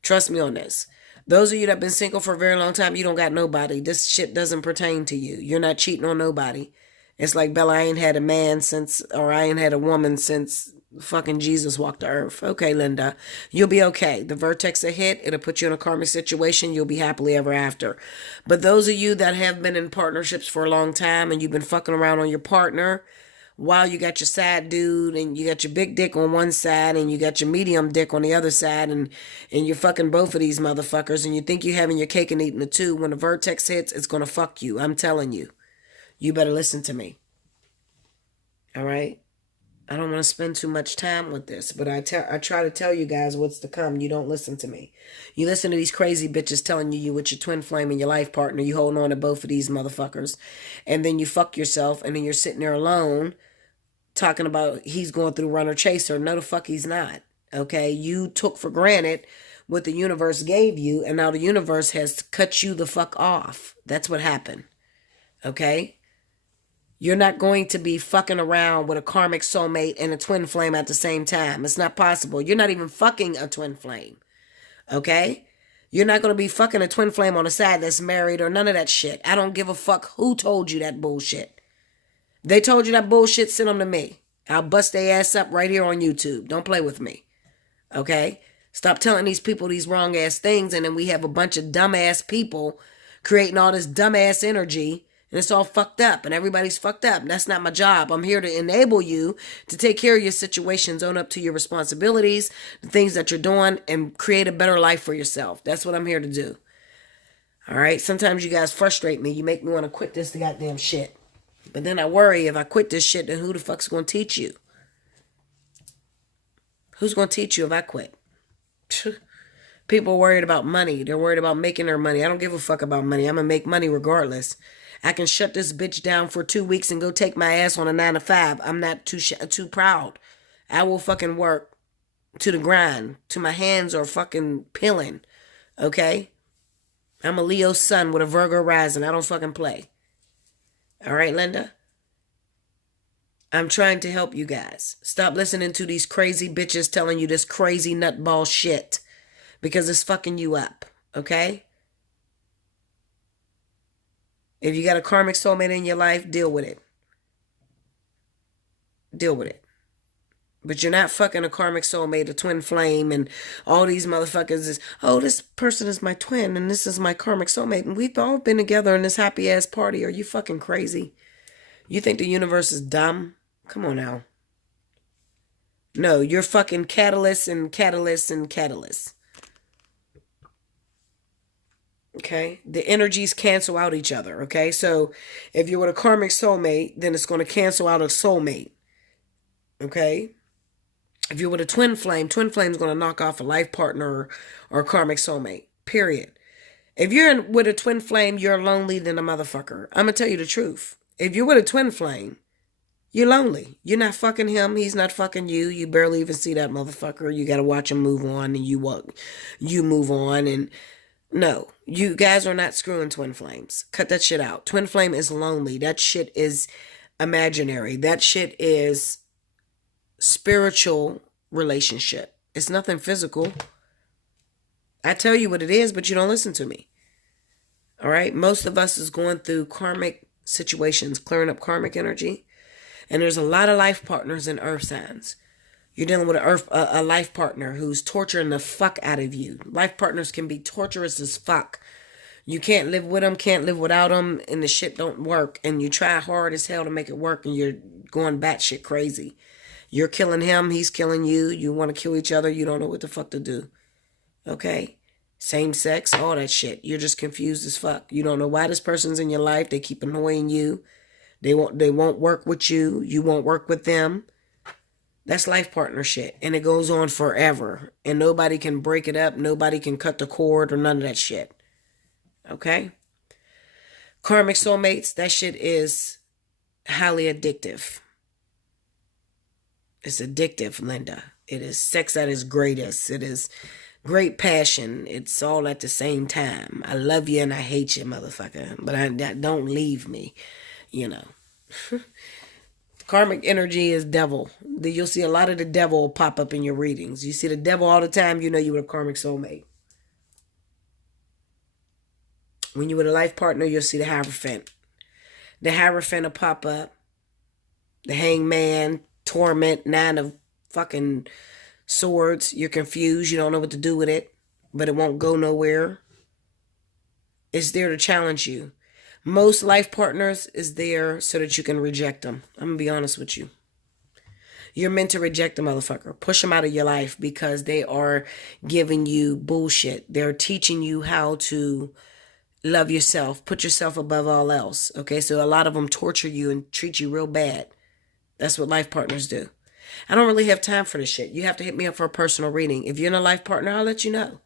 Trust me on this. Those of you that have been single for a very long time, you don't got nobody. This shit doesn't pertain to you. You're not cheating on nobody. It's like, Bella, I ain't had a man since, or I ain't had a woman since fucking Jesus walked the earth. Okay, Linda, you'll be okay. The vertex will hit. It'll put you in a karmic situation. You'll be happily ever after. But those of you that have been in partnerships for a long time and you've been fucking around on your partner while you got your side dude and you got your big dick on one side and you got your medium dick on the other side and you're fucking both of these motherfuckers and you think you're having your cake and eating it too, when the vertex hits, it's going to fuck you. I'm telling you. You better listen to me. All right? I don't want to spend too much time with this, but I try to tell you guys what's to come. You don't listen to me. You listen to these crazy bitches telling you with your twin flame and your life partner, you holding on to both of these motherfuckers, and then you fuck yourself, and then you're sitting there alone talking about he's going through runner chaser. No, the fuck he's not. Okay? You took for granted what the universe gave you, and now the universe has cut you the fuck off. That's what happened. Okay? You're not going to be fucking around with a karmic soulmate and a twin flame at the same time. It's not possible. You're not even fucking a twin flame. Okay? You're not going to be fucking a twin flame on the side that's married or none of that shit. I don't give a fuck who told you that bullshit. They told you that bullshit, send them to me. I'll bust their ass up right here on YouTube. Don't play with me. Okay? Stop telling these people these wrong ass things, and then we have a bunch of dumbass people creating all this dumbass energy. And it's all fucked up and everybody's fucked up. That's not my job. I'm here to enable you to take care of your situations, own up to your responsibilities, the things that you're doing, and create a better life for yourself. That's what I'm here to do. All right? Sometimes you guys frustrate me. You make me want to quit this goddamn shit. But then I worry, if I quit this shit, then who the fuck's going to teach you? Who's going to teach you if I quit? People are worried about money. They're worried about making their money. I don't give a fuck about money. I'm going to make money regardless. I can shut this bitch down for 2 weeks and go take my ass on a 9 to 5. I'm not too proud. I will fucking work to the grind. To my hands are fucking peeling. Okay? I'm a Leo sun with a Virgo rising. I don't fucking play. All right, Linda? I'm trying to help you guys. Stop listening to these crazy bitches telling you this crazy nutball shit. Because it's fucking you up. Okay? If you got a karmic soulmate in your life, deal with it. Deal with it. But you're not fucking a karmic soulmate, a twin flame, and all these motherfuckers is, oh, this person is my twin and this is my karmic soulmate. And we've all been together in this happy ass party. Are you fucking crazy? You think the universe is dumb? Come on now. No, you're fucking catalyst and catalyst and catalyst. Okay? The energies cancel out each other. Okay? So if you're with a karmic soulmate, then it's going to cancel out a soulmate. Okay? If you're with a twin flame's going to knock off a life partner or a karmic soulmate. Period. If you're with a twin flame, you're lonely than a motherfucker. I'm going to tell you the truth. If you're with a twin flame, you're lonely. You're not fucking him. He's not fucking you. You barely even see that motherfucker. You got to watch him move on and you move on. And no, you guys are not screwing twin flames. Cut that shit out. Twin flame is lonely. That shit is imaginary. That shit is spiritual relationship. It's nothing physical. I tell you what it is, but you don't listen to me. All right? Most of us is going through karmic situations, clearing up karmic energy. And there's a lot of life partners in earth signs. You're dealing with a life partner who's torturing the fuck out of you. Life partners can be torturous as fuck. You can't live with them, can't live without them, and the shit don't work. And you try hard as hell to make it work, and you're going batshit crazy. You're killing him, he's killing you. You want to kill each other, you don't know what the fuck to do. Okay? Same sex, all that shit. You're just confused as fuck. You don't know why this person's in your life. They keep annoying you. They won't work with you. You won't work with them. That's life partner shit. And it goes on forever. And nobody can break it up. Nobody can cut the cord or none of that shit. Okay? Karmic soulmates, that shit is highly addictive. It's addictive, Linda. It is sex at its greatest. It is great passion. It's all at the same time. I love you and I hate you, motherfucker. But don't leave me, you know. Karmic energy is devil. You'll see a lot of the devil pop up in your readings. You see the devil all the time, you know you're a karmic soulmate. When you're with a life partner, you'll see the Hierophant. The Hierophant will pop up. The Hangman, Torment, 9 of fucking swords. You're confused. You don't know what to do with it. But it won't go nowhere. It's there to challenge you. Most life partners is there so that you can reject them. I'm going to be honest with you. You're meant to reject the motherfucker. Push them out of your life because they are giving you bullshit. They're teaching you how to love yourself. Put yourself above all else. Okay, so a lot of them torture you and treat you real bad. That's what life partners do. I don't really have time for this shit. You have to hit me up for a personal reading. If you're in a life partner, I'll let you know.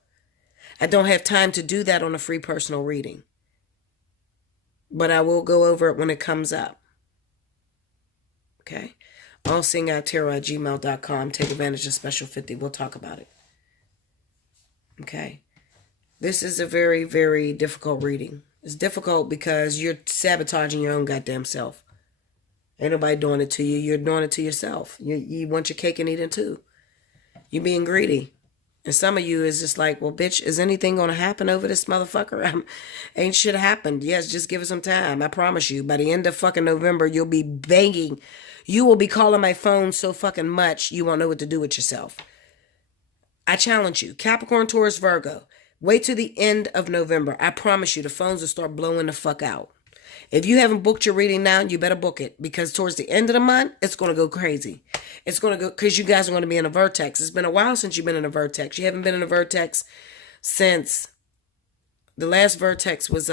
I don't have time to do that on a free personal reading. But I will go over it when it comes up. Okay? Allseeingeyetarot@gmail.com. Take advantage of Special 50. We'll talk about it. Okay? This is a very, very difficult reading. It's difficult because you're sabotaging your own goddamn self. Ain't nobody doing it to you. You're doing it to yourself. You want your cake and eat it too. You're being greedy. And some of you is just like, well, bitch, is anything going to happen over this motherfucker? Ain't shit happened. Yes, just give it some time. I promise you. By the end of fucking November, you'll be begging. You will be calling my phone so fucking much, you won't know what to do with yourself. I challenge you. Capricorn, Taurus, Virgo. Wait till the end of November. I promise you, the phones will start blowing the fuck out. If you haven't booked your reading now, you better book it. Because towards the end of the month, it's going to go crazy. It's going to go, because you guys are going to be in a vortex. It's been a while since you've been in a vortex. You haven't been in a vortex since, the last vortex was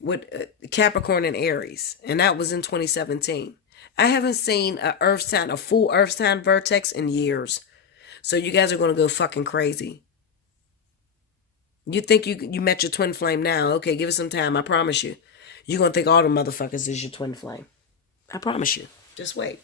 with Capricorn and Aries. And that was in 2017. I haven't seen a full earth sign vortex in years. So you guys are going to go fucking crazy. You think you met your twin flame now. Okay, give it some time. I promise you. You're going to think all the motherfuckers is your twin flame. I promise you. Just wait.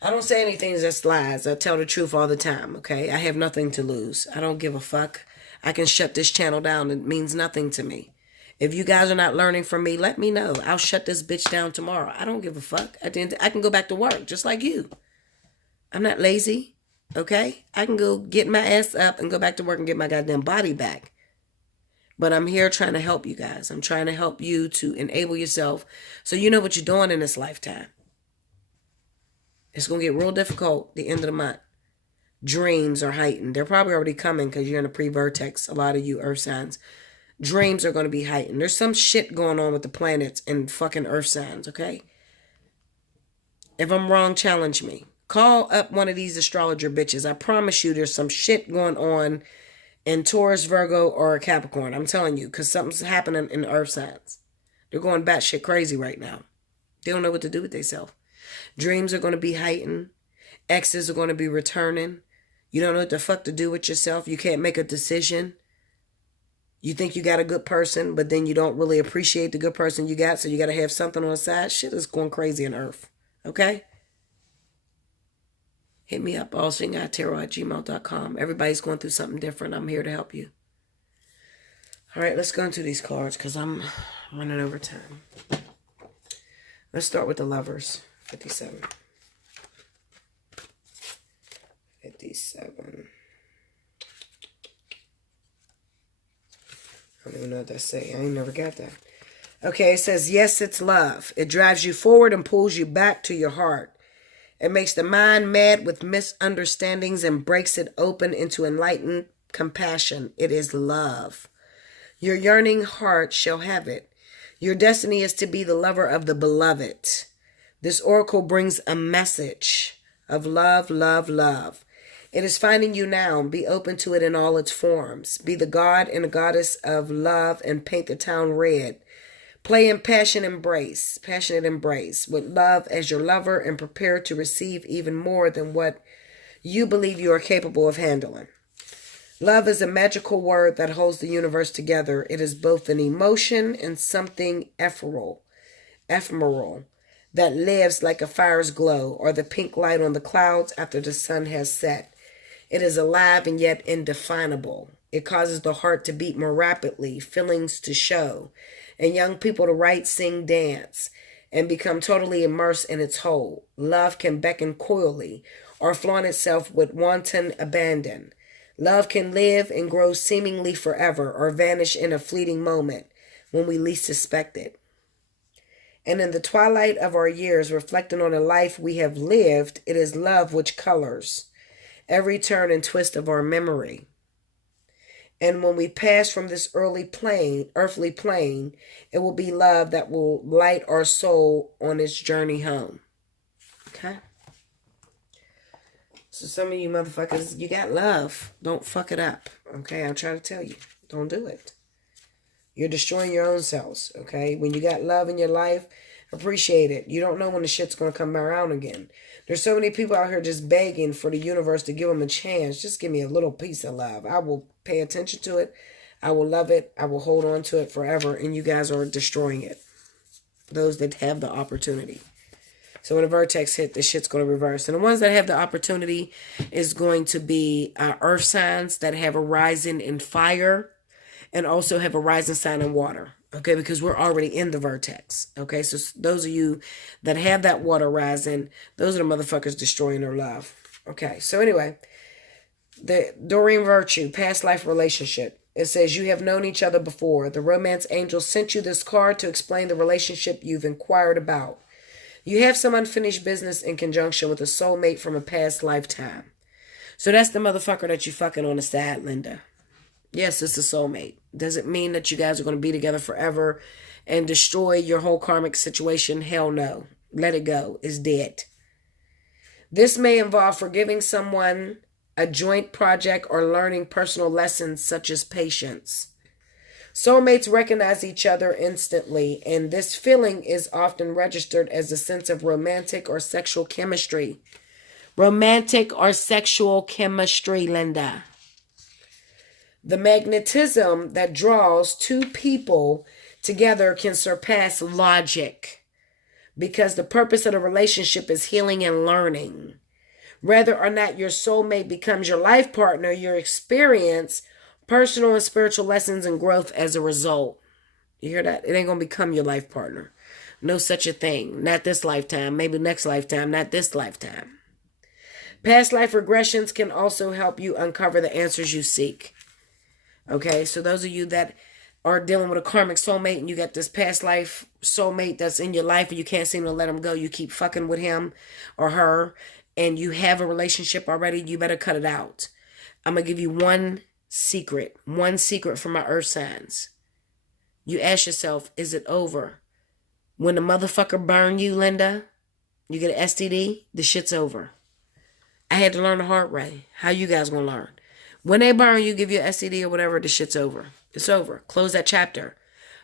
I don't say anything that's lies. I tell the truth all the time, okay? I have nothing to lose. I don't give a fuck. I can shut this channel down. It means nothing to me. If you guys are not learning from me, let me know. I'll shut this bitch down tomorrow. I don't give a fuck. At the end, I can go back to work just like you. I'm not lazy. Okay? I can go get my ass up and go back to work and get my goddamn body back. But I'm here trying to help you guys. I'm trying to help you to enable yourself so you know what you're doing in this lifetime. It's going to get real difficult the end of the month. Dreams are heightened. They're probably already coming because you're in a pre-vertex. A lot of you earth signs. Dreams are going to be heightened. There's some shit going on with the planets and fucking earth signs, okay? If I'm wrong, challenge me. Call up one of these astrologer bitches. I promise you there's some shit going on in Taurus, Virgo, or Capricorn. I'm telling you, because something's happening in the earth signs. They're going batshit crazy right now. They don't know what to do with themselves. Dreams are going to be heightened. Exes are going to be returning. You don't know what the fuck to do with yourself. You can't make a decision. You think you got a good person, but then you don't really appreciate the good person you got, so you got to have something on the side. Shit is going crazy in earth. Okay? Hit me up, allseeingeyetarot@gmail.com. Everybody's going through something different. I'm here to help you. All right, let's go into these cards because I'm running over time. Let's start with the Lovers. 57. 57. I don't even know what that say. I ain't never got that. Okay, it says, yes, it's love. It drives you forward and pulls you back to your heart. It makes the mind mad with misunderstandings and breaks it open into enlightened compassion. It is love. Your yearning heart shall have it. Your destiny is to be the lover of the beloved. This oracle brings a message of love, love, love. It is finding you now. Be open to it in all its forms. Be the god and the goddess of love and paint the town red. Play in passionate embrace with love as your lover and prepare to receive even more than what you believe you are capable of handling. Love is a magical word that holds the universe together. It is both an emotion and something ephemeral that lives like a fire's glow or the pink light on the clouds after the sun has set. It is alive and yet indefinable. It causes the heart to beat more rapidly, feelings to show, and young people to write, sing, dance, and become totally immersed in its whole. Love can beckon coyly or flaunt itself with wanton abandon. Love can live and grow seemingly forever or vanish in a fleeting moment when we least suspect it. And in the twilight of our years, reflecting on the life we have lived, it is love which colors every turn and twist of our memory. And when we pass from this earthly plane, it will be love that will light our soul on its journey home. Okay? So some of you motherfuckers, you got love. Don't fuck it up. Okay? I'm trying to tell you. Don't do it. You're destroying your own selves. Okay? When you got love in your life, appreciate it. You don't know when the shit's going to come around again. There's so many people out here just begging for the universe to give them a chance. Just give me a little piece of love. I will pay attention to it. I will love it. I will hold on to it forever. And you guys are destroying it. Those that have the opportunity. So when a vertex hit, this shit's going to reverse. And the ones that have the opportunity is going to be earth signs that have a rising in fire and also have a rising sign in water. Okay, because we're already in the vertex. Okay, so those of you that have that water rising, those are the motherfuckers destroying their love. Okay, so anyway, the Doreen Virtue, past life relationship. It says, you have known each other before. The romance angel sent you this card to explain the relationship you've inquired about. You have some unfinished business in conjunction with a soulmate from a past lifetime. So that's the motherfucker that you fucking on the side, Linda. Yes, it's a soulmate. Does it mean that you guys are going to be together forever and destroy your whole karmic situation? Hell no. Let it go. It's dead. This may involve forgiving someone, a joint project, or learning personal lessons such as patience. Soulmates recognize each other instantly, and this feeling is often registered as a sense of romantic or sexual chemistry. Romantic or sexual chemistry, Linda. The magnetism that draws two people together can surpass logic because the purpose of the relationship is healing and learning. Whether or not your soulmate becomes your life partner, you experience personal and spiritual lessons and growth as a result. You hear that? It ain't going to become your life partner. No such a thing. Not this lifetime. Maybe next lifetime. Not this lifetime. Past life regressions can also help you uncover the answers you seek. Okay, so those of you that are dealing with a karmic soulmate and you got this past life soulmate that's in your life and you can't seem to let him go, you keep fucking with him or her, and you have a relationship already, you better cut it out. I'm going to give you one secret from my earth signs. You ask yourself, is it over? When the motherfucker burn you, Linda, you get an STD, the shit's over. I had to learn the hard way. How you guys gonna learn? When they burn you, give you an STD or whatever, the shit's over. It's over. Close that chapter.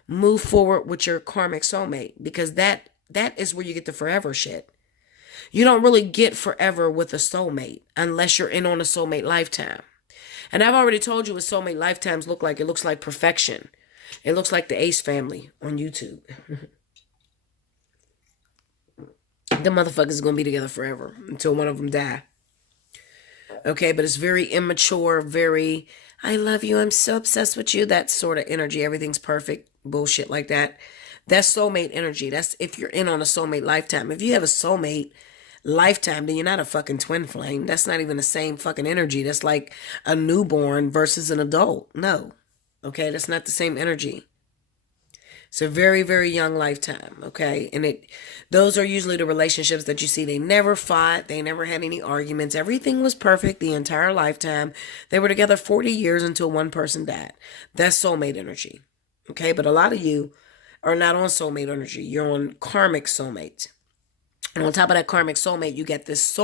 Move forward with your karmic soulmate, because that is where you get the forever shit. You don't really get forever with a soulmate unless you're in on a soulmate lifetime. And I've already told you what soulmate lifetimes look like. It looks like perfection. It looks like the Ace Family on YouTube. The motherfuckers gonna be together forever until one of them die. Okay, but it's very immature, very, I love you, I'm so obsessed with you, that sort of energy. Everything's perfect, bullshit like that. That's soulmate energy. That's if you're in on a soulmate lifetime. If you have a soulmate lifetime, then you're not a fucking twin flame. That's not even the same fucking energy. That's like a newborn versus an adult. No. Okay, that's not the same energy. It's a very, very young lifetime, okay? And those are usually the relationships that you see. They never fought. They never had any arguments. Everything was perfect the entire lifetime. They were together 40 years until one person died. That's soulmate energy, okay? But a lot of you are not on soulmate energy. You're on karmic soulmate. And on top of that karmic soulmate, you get this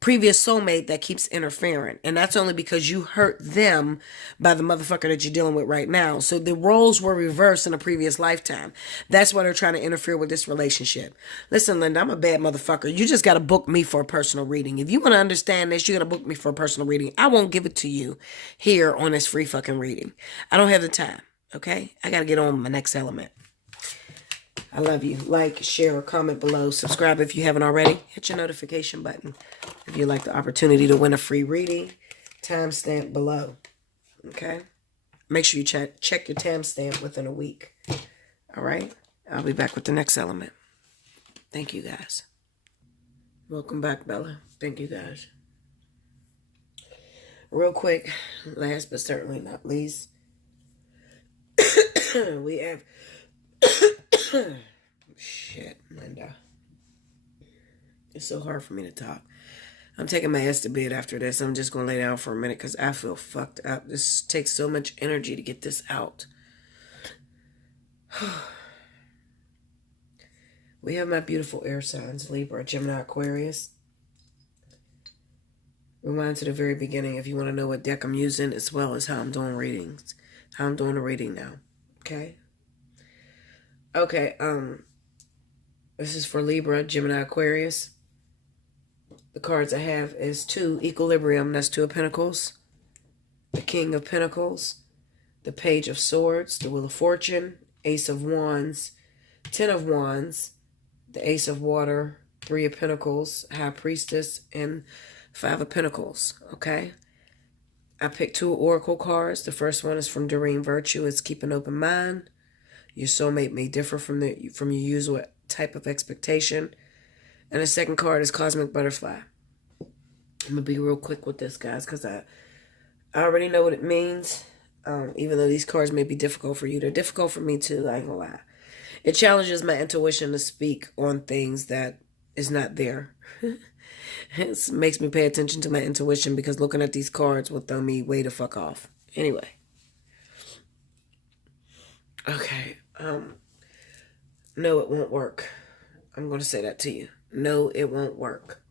previous soulmate that keeps interfering. And that's only because you hurt them by the motherfucker that you're dealing with right now. So the roles were reversed in a previous lifetime. That's why they're trying to interfere with this relationship. Listen, Linda, I'm a bad motherfucker. You just got to book me for a personal reading. If you want to understand this, you got to book me for a personal reading. I won't give it to you here on this free fucking reading. I don't have the time, okay? I got to get on my next element. I love you. Like, share, or comment below. Subscribe if you haven't already. Hit your notification button if you'd like the opportunity to win a free reading. Timestamp below. Okay? Make sure you check your timestamp within a week. All right? I'll be back with the next element. Thank you, guys. Welcome back, Bella. Thank you, guys. Real quick, last but certainly not least, we have... Shit, Linda. It's so hard for me to talk. I'm taking my ass to bed after this. I'm just going to lay down for a minute because I feel fucked up. This takes so much energy to get this out. We have my beautiful air signs, Libra, Gemini, Aquarius. Rewind to the very beginning if you want to know what deck I'm using as well as how I'm doing readings. How I'm doing a reading now. Okay? Okay, this is for Libra, Gemini, Aquarius. The cards I have is 2, Equilibrium, that's 2 of Pentacles. The King of Pentacles. The Page of Swords, the Wheel of Fortune. Ace of Wands, 10 of Wands. The Ace of Water, 3 of Pentacles, High Priestess, and 5 of Pentacles, okay? I picked 2 Oracle cards. The first one is from Doreen Virtue. It's Keep an Open Mind. Your soulmate may differ from your usual type of expectation. And the second card is Cosmic Butterfly. I'm going to be real quick with this, guys, because I already know what it means. Even though these cards may be difficult for you, they're difficult for me too, I ain't going to lie. It challenges my intuition to speak on things that is not there. It makes me pay attention to my intuition because looking at these cards will throw me way the fuck off. Anyway. Okay. No, it won't work. I'm going to say that to you. No, it won't work.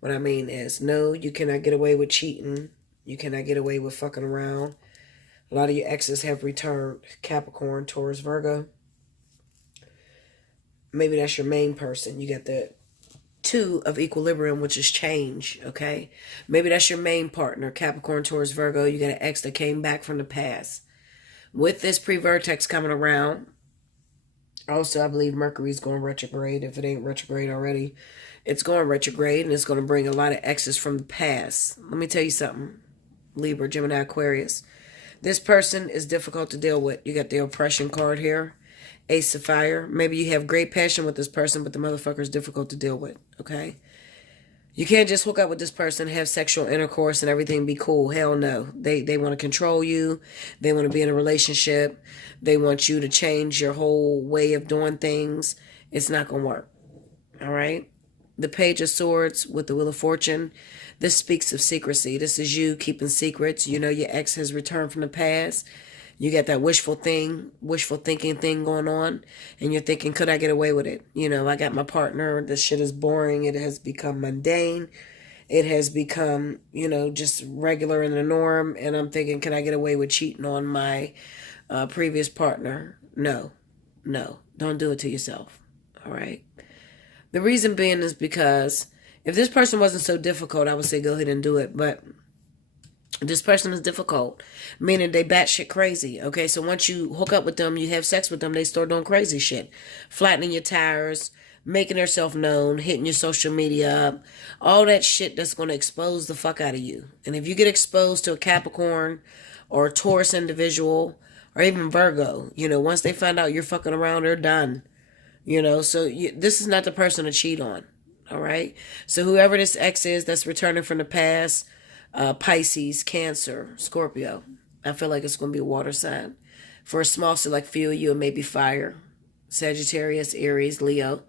What I mean is, no, you cannot get away with cheating. You cannot get away with fucking around. A lot of your exes have returned. Capricorn, Taurus, Virgo. Maybe that's your main person. You got the 2 of Equilibrium, which is change, okay? Maybe that's your main partner. Capricorn, Taurus, Virgo. You got an ex that came back from the past. With this pre-vertex coming around, also, I believe Mercury's going retrograde. If it ain't retrograde already, it's going retrograde, and it's going to bring a lot of exes from the past. Let me tell you something, Libra, Gemini, Aquarius. This person is difficult to deal with. You got the oppression card here, Ace of Fire. Maybe you have great passion with this person, but the motherfucker is difficult to deal with, okay? You can't just hook up with this person, have sexual intercourse, and everything be cool. Hell no. They want to control you. They want to be in a relationship. They want you to change your whole way of doing things. It's not going to work. All right? The Page of Swords with the Wheel of Fortune. This speaks of secrecy. This is you keeping secrets. You know your ex has returned from the past. You got that wishful thinking thing going on. And you're thinking, could I get away with it? You know, I got my partner. This shit is boring. It has become mundane. It has become, you know, just regular in the norm. And I'm thinking, could I get away with cheating on my previous partner? No. Don't do it to yourself. All right? The reason being is because if this person wasn't so difficult, I would say go ahead and do it. But this person is difficult, meaning they batshit crazy. Okay, so once you hook up with them, you have sex with them, they start doing crazy shit. Flattening your tires, making themselves known, hitting your social media up. All that shit that's going to expose the fuck out of you. And if you get exposed to a Capricorn or a Taurus individual or even Virgo, you know, once they find out you're fucking around, they're done. You know, so this is not the person to cheat on. All right? So whoever this ex is that's returning from the past, Pisces, Cancer, Scorpio. I feel like it's going to be a water sign. For a small select few of you, it may be fire. Sagittarius, Aries, Leo.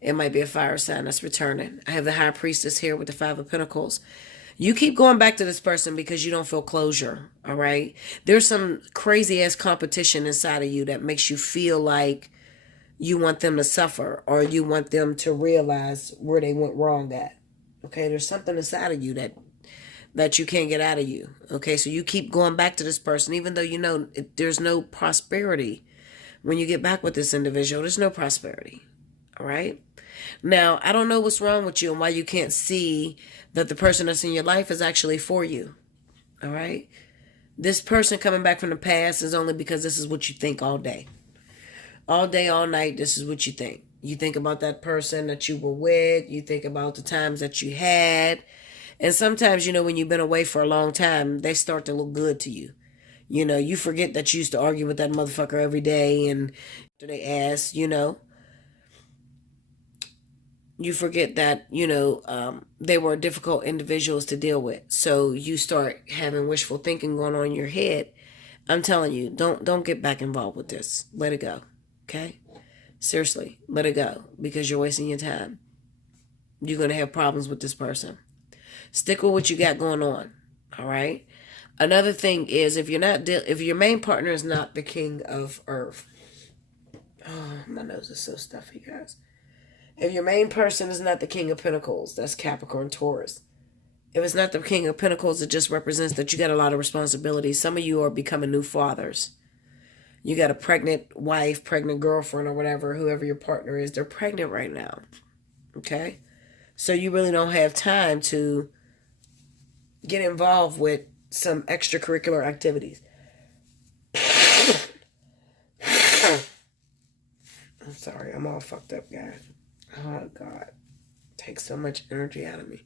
It might be a fire sign that's returning. I have the High Priestess here with the Five of Pentacles. You keep going back to this person because you don't feel closure, all right? There's some crazy-ass competition inside of you that makes you feel like you want them to suffer or you want them to realize where they went wrong at. Okay, there's something inside of you that you can't get out of you. Okay, so you keep going back to this person even though you know there's no prosperity. When you get back with this individual, there's no prosperity. All right? Now, I don't know what's wrong with you and why you can't see that the person that's in your life is actually for you. All right? This person coming back from the past is only because this is what you think all day. All day, all night, this is what you think. You think about that person that you were with. You think about the times that you had. And sometimes, you know, when you've been away for a long time, they start to look good to you. You know, you forget that you used to argue with that motherfucker every day and they ask, you know. You forget that, you know, they were difficult individuals to deal with. So you start having wishful thinking going on in your head. I'm telling you, don't get back involved with this. Let it go. Okay? Seriously, let it go because you're wasting your time. You're going to have problems with this person. Stick with what you got going on. All right? Another thing is if your main partner is not the king of earth. Oh, my nose is so stuffy, guys. If your main person is not the king of pentacles, that's Capricorn, Taurus. If it's not the king of pentacles, it just represents that you got a lot of responsibilities. Some of you are becoming new fathers. You got a pregnant wife, pregnant girlfriend, or whatever, whoever your partner is, they're pregnant right now. Okay? So you really don't have time to get involved with some extracurricular activities. I'm sorry, I'm all fucked up, guys. Oh, God. It takes so much energy out of me.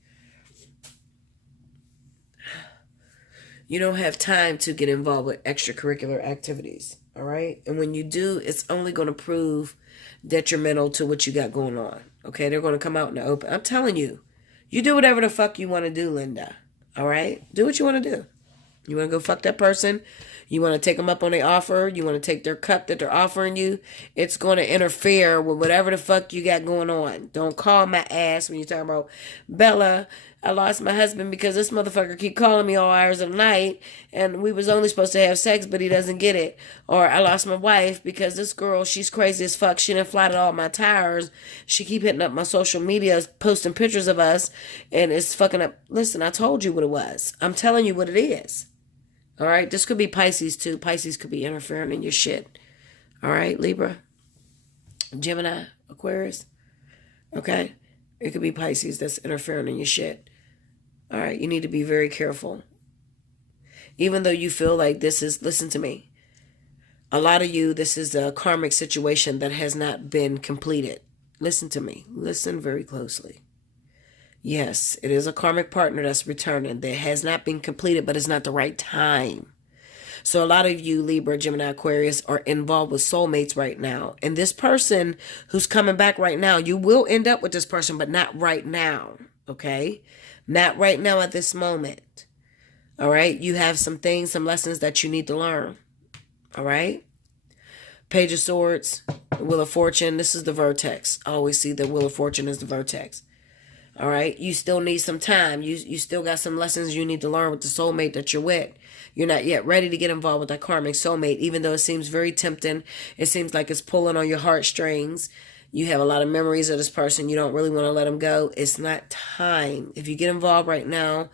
You don't have time to get involved with extracurricular activities, all right? And when you do, it's only going to prove detrimental to what you got going on, okay? They're going to come out in the open. I'm telling you, you do whatever the fuck you want to do, Linda, all right? Do what you want to do. You want to go fuck that person? You want to take them up on their offer? You want to take their cup that they're offering you? It's going to interfere with whatever the fuck you got going on. Don't call my ass when you're talking about, Bella, I lost my husband because this motherfucker keep calling me all hours of the night and we was only supposed to have sex, but he doesn't get it. Or I lost my wife because this girl, she's crazy as fuck. She done flatted all my tires. She keep hitting up my social media, posting pictures of us, and it's fucking up. Listen, I told you what it was. I'm telling you what it is. All right? This could be Pisces too. Pisces could be interfering in your shit. All right, Libra, Gemini, Aquarius. Okay? It could be Pisces that's interfering in your shit. All right, you need to be very careful. Even though you feel like this is, listen to me. A lot of you, this is a karmic situation that has not been completed. Listen to me. Listen very closely. Yes, it is a karmic partner that's returning that has not been completed, but it's not the right time. So a lot of you, Libra, Gemini, Aquarius, are involved with soulmates right now. And this person who's coming back right now, you will end up with this person, but not right now. okay? Not right now at this moment, all right? You have some things, some lessons that you need to learn, all right? Page of Swords, Wheel of Fortune. This is the vertex. I always see the Wheel of Fortune as the vertex. All right? You still need some time. You still got some lessons you need to learn with the soulmate that you're with. You're not yet ready to get involved with that karmic soulmate, even though it seems very tempting. It seems like it's pulling on your heartstrings. You have a lot of memories of this person. You don't really want to let them go. It's not time. If you get involved right now,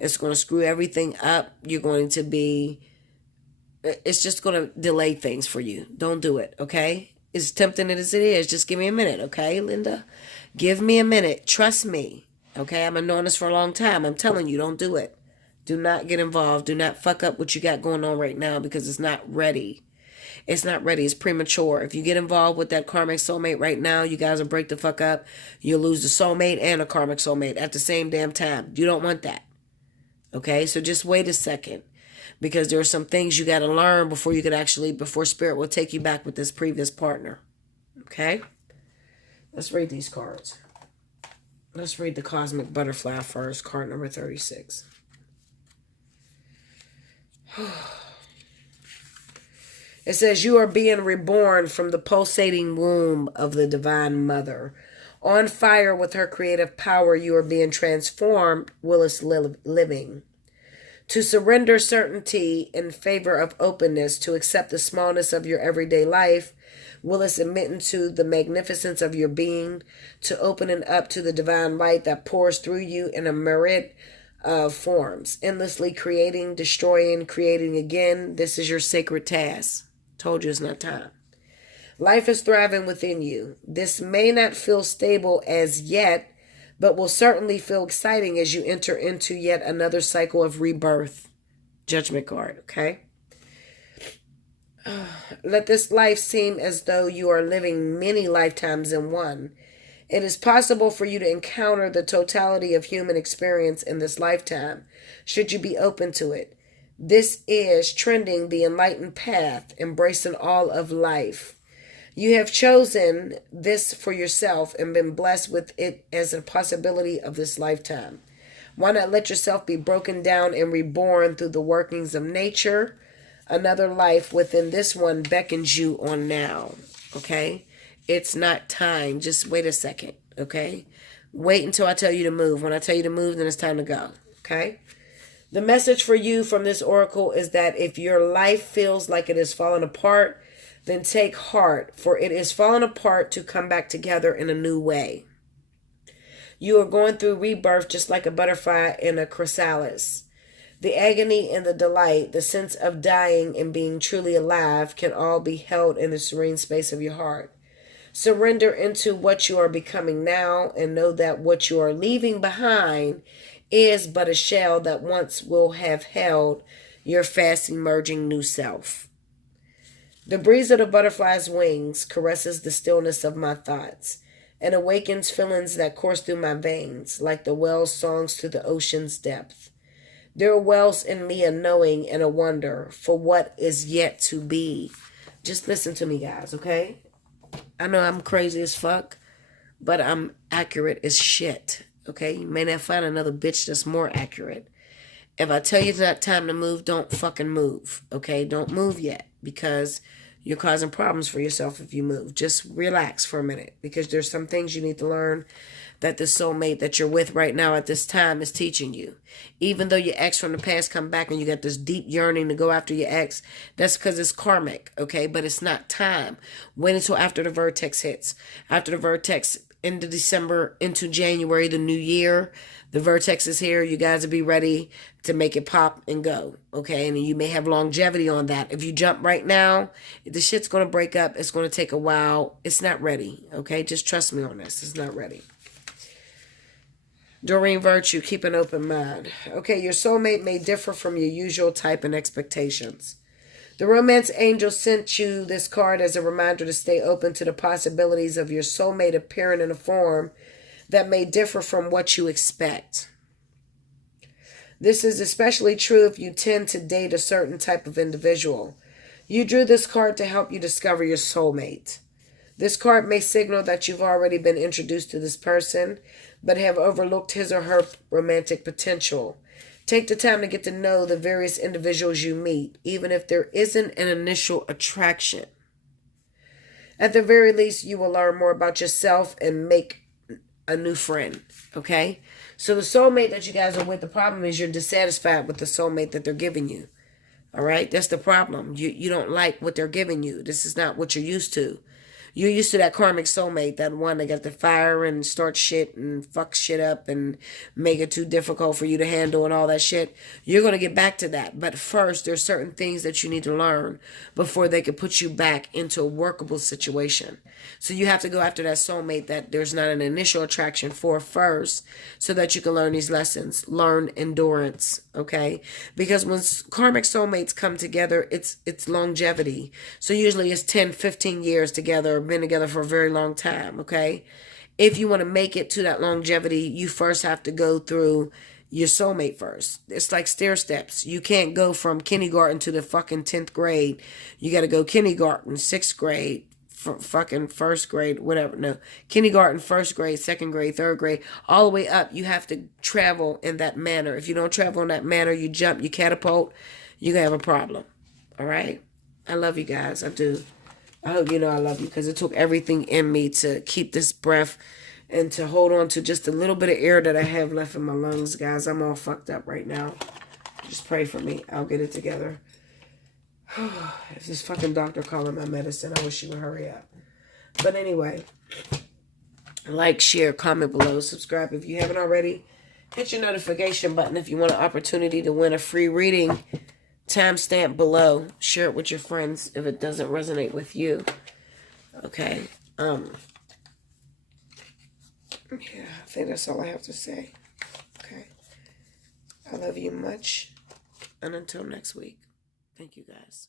it's going to screw everything up. You're going to be... It's just going to delay things for you. Don't do it, okay? As tempting as it is, just give me a minute, okay, Linda? Give me a minute. Trust me, okay? I've been doing this for a long time. I'm telling you, don't do it. Do not get involved. Do not fuck up what you got going on right now because it's not ready. It's not ready. It's premature. If you get involved with that karmic soulmate right now, you guys will break the fuck up. You'll lose the soulmate and a karmic soulmate at the same damn time. You don't want that, okay? So just wait a second. Because there are some things you got to learn before you could actually, before spirit will take you back with this previous partner. Okay? Let's read these cards. Let's read the Cosmic Butterfly first, card number 36. It says, you are being reborn from the pulsating womb of the Divine Mother. On fire with her creative power, you are being transformed, Willis living. To surrender certainty in favor of openness, to accept the smallness of your everyday life, Willis admitting to the magnificence of your being, to opening up to the divine light that pours through you in a myriad of forms, endlessly creating, destroying, creating again. This is your sacred task. Told you it's not time. Life is thriving within you. This may not feel stable as yet, but will certainly feel exciting as you enter into yet another cycle of rebirth. Judgment card, okay? Let this life seem as though you are living many lifetimes in one. It is possible for you to encounter the totality of human experience in this lifetime, should you be open to it. This is trending the enlightened path, embracing all of life. You have chosen this for yourself and been blessed with it as a possibility of this lifetime. Why not let yourself be broken down and reborn through the workings of nature? Another life within this one beckons you on now, okay? It's not time. Just wait a second, okay? Wait until I tell you to move. When I tell you to move, then it's time to go, okay? The message for you from this oracle is that if your life feels like it is falling apart, then take heart, for it is falling apart to come back together in a new way. You are going through rebirth just like a butterfly in a chrysalis. The agony and the delight, the sense of dying and being truly alive can all be held in the serene space of your heart. Surrender into what you are becoming now and know that what you are leaving behind is but a shell that once will have held your fast emerging new self. The breeze of the butterfly's wings caresses the stillness of my thoughts and awakens feelings that course through my veins like the whale's songs to the ocean's depth. There are wells in me a knowing and a wonder for what is yet to be. Just listen to me, guys, okay? I know I'm crazy as fuck, but I'm accurate as shit, okay? You may not find another bitch that's more accurate. If I tell you it's not time to move, don't fucking move, okay? Don't move yet because you're causing problems for yourself if you move. Just relax for a minute because there's some things you need to learn that the soulmate that you're with right now at this time is teaching you. Even though your ex from the past come back and you got this deep yearning to go after your ex, that's because it's karmic, okay? But it's not time. Wait until after the vertex hits. After the vertex into December, into January, the new year, the vertex is here. You guys will be ready to make it pop and go, okay? And you may have longevity on that. If you jump right now, the shit's going to break up. It's going to take a while. It's not ready, okay? Just trust me on this. It's not ready. Doreen Virtue, keep an open mind. Okay, your soulmate may differ from your usual type and expectations. The romance angel sent you this card as a reminder to stay open to the possibilities of your soulmate appearing in a form that may differ from what you expect. This is especially true if you tend to date a certain type of individual. You drew this card to help you discover your soulmate. This card may signal that you've already been introduced to this person, but have overlooked his or her romantic potential. Take the time to get to know the various individuals you meet, even if there isn't an initial attraction. At the very least, you will learn more about yourself and make a new friend, okay? So the soulmate that you guys are with, the problem is you're dissatisfied with the soulmate that they're giving you, all right? That's the problem. You don't like what they're giving you. This is not what you're used to. You're used to that karmic soulmate, that one that got the fire and start shit and fuck shit up and make it too difficult for you to handle and all that shit. You're going to get back to that. But first, there's certain things that you need to learn before they can put you back into a workable situation. So you have to go after that soulmate that there's not an initial attraction for first, so that you can learn these lessons. Learn endurance, okay? Because when karmic soulmates come together, it's longevity. So usually it's 10, 15 years together, been together for a very long time, okay? If you want to make it to that longevity, you first have to go through your soulmate first. It's like stair steps. You can't go from kindergarten to the fucking 10th grade. You got to go kindergarten, 6th grade, fucking first grade, whatever. No, kindergarten, first grade, second grade, third grade, all the way up. You have to travel in that manner. If you don't travel in that manner, you jump, you catapult, you're going to have a problem. All right? I love you guys. I do. I hope you know I love you, because it took everything in me to keep this breath and to hold on to just a little bit of air that I have left in my lungs, guys. I'm all fucked up right now. Just pray for me. I'll get it together. If this fucking doctor calling my medicine, I wish she would hurry up. But anyway, like, share, comment below, subscribe if you haven't already. Hit your notification button if you want an opportunity to win a free reading. Timestamp below. Share it with your friends if it doesn't resonate with you. Okay. Yeah, I think that's all I have to say. Okay. I love you much. And until next week. Thank you, guys.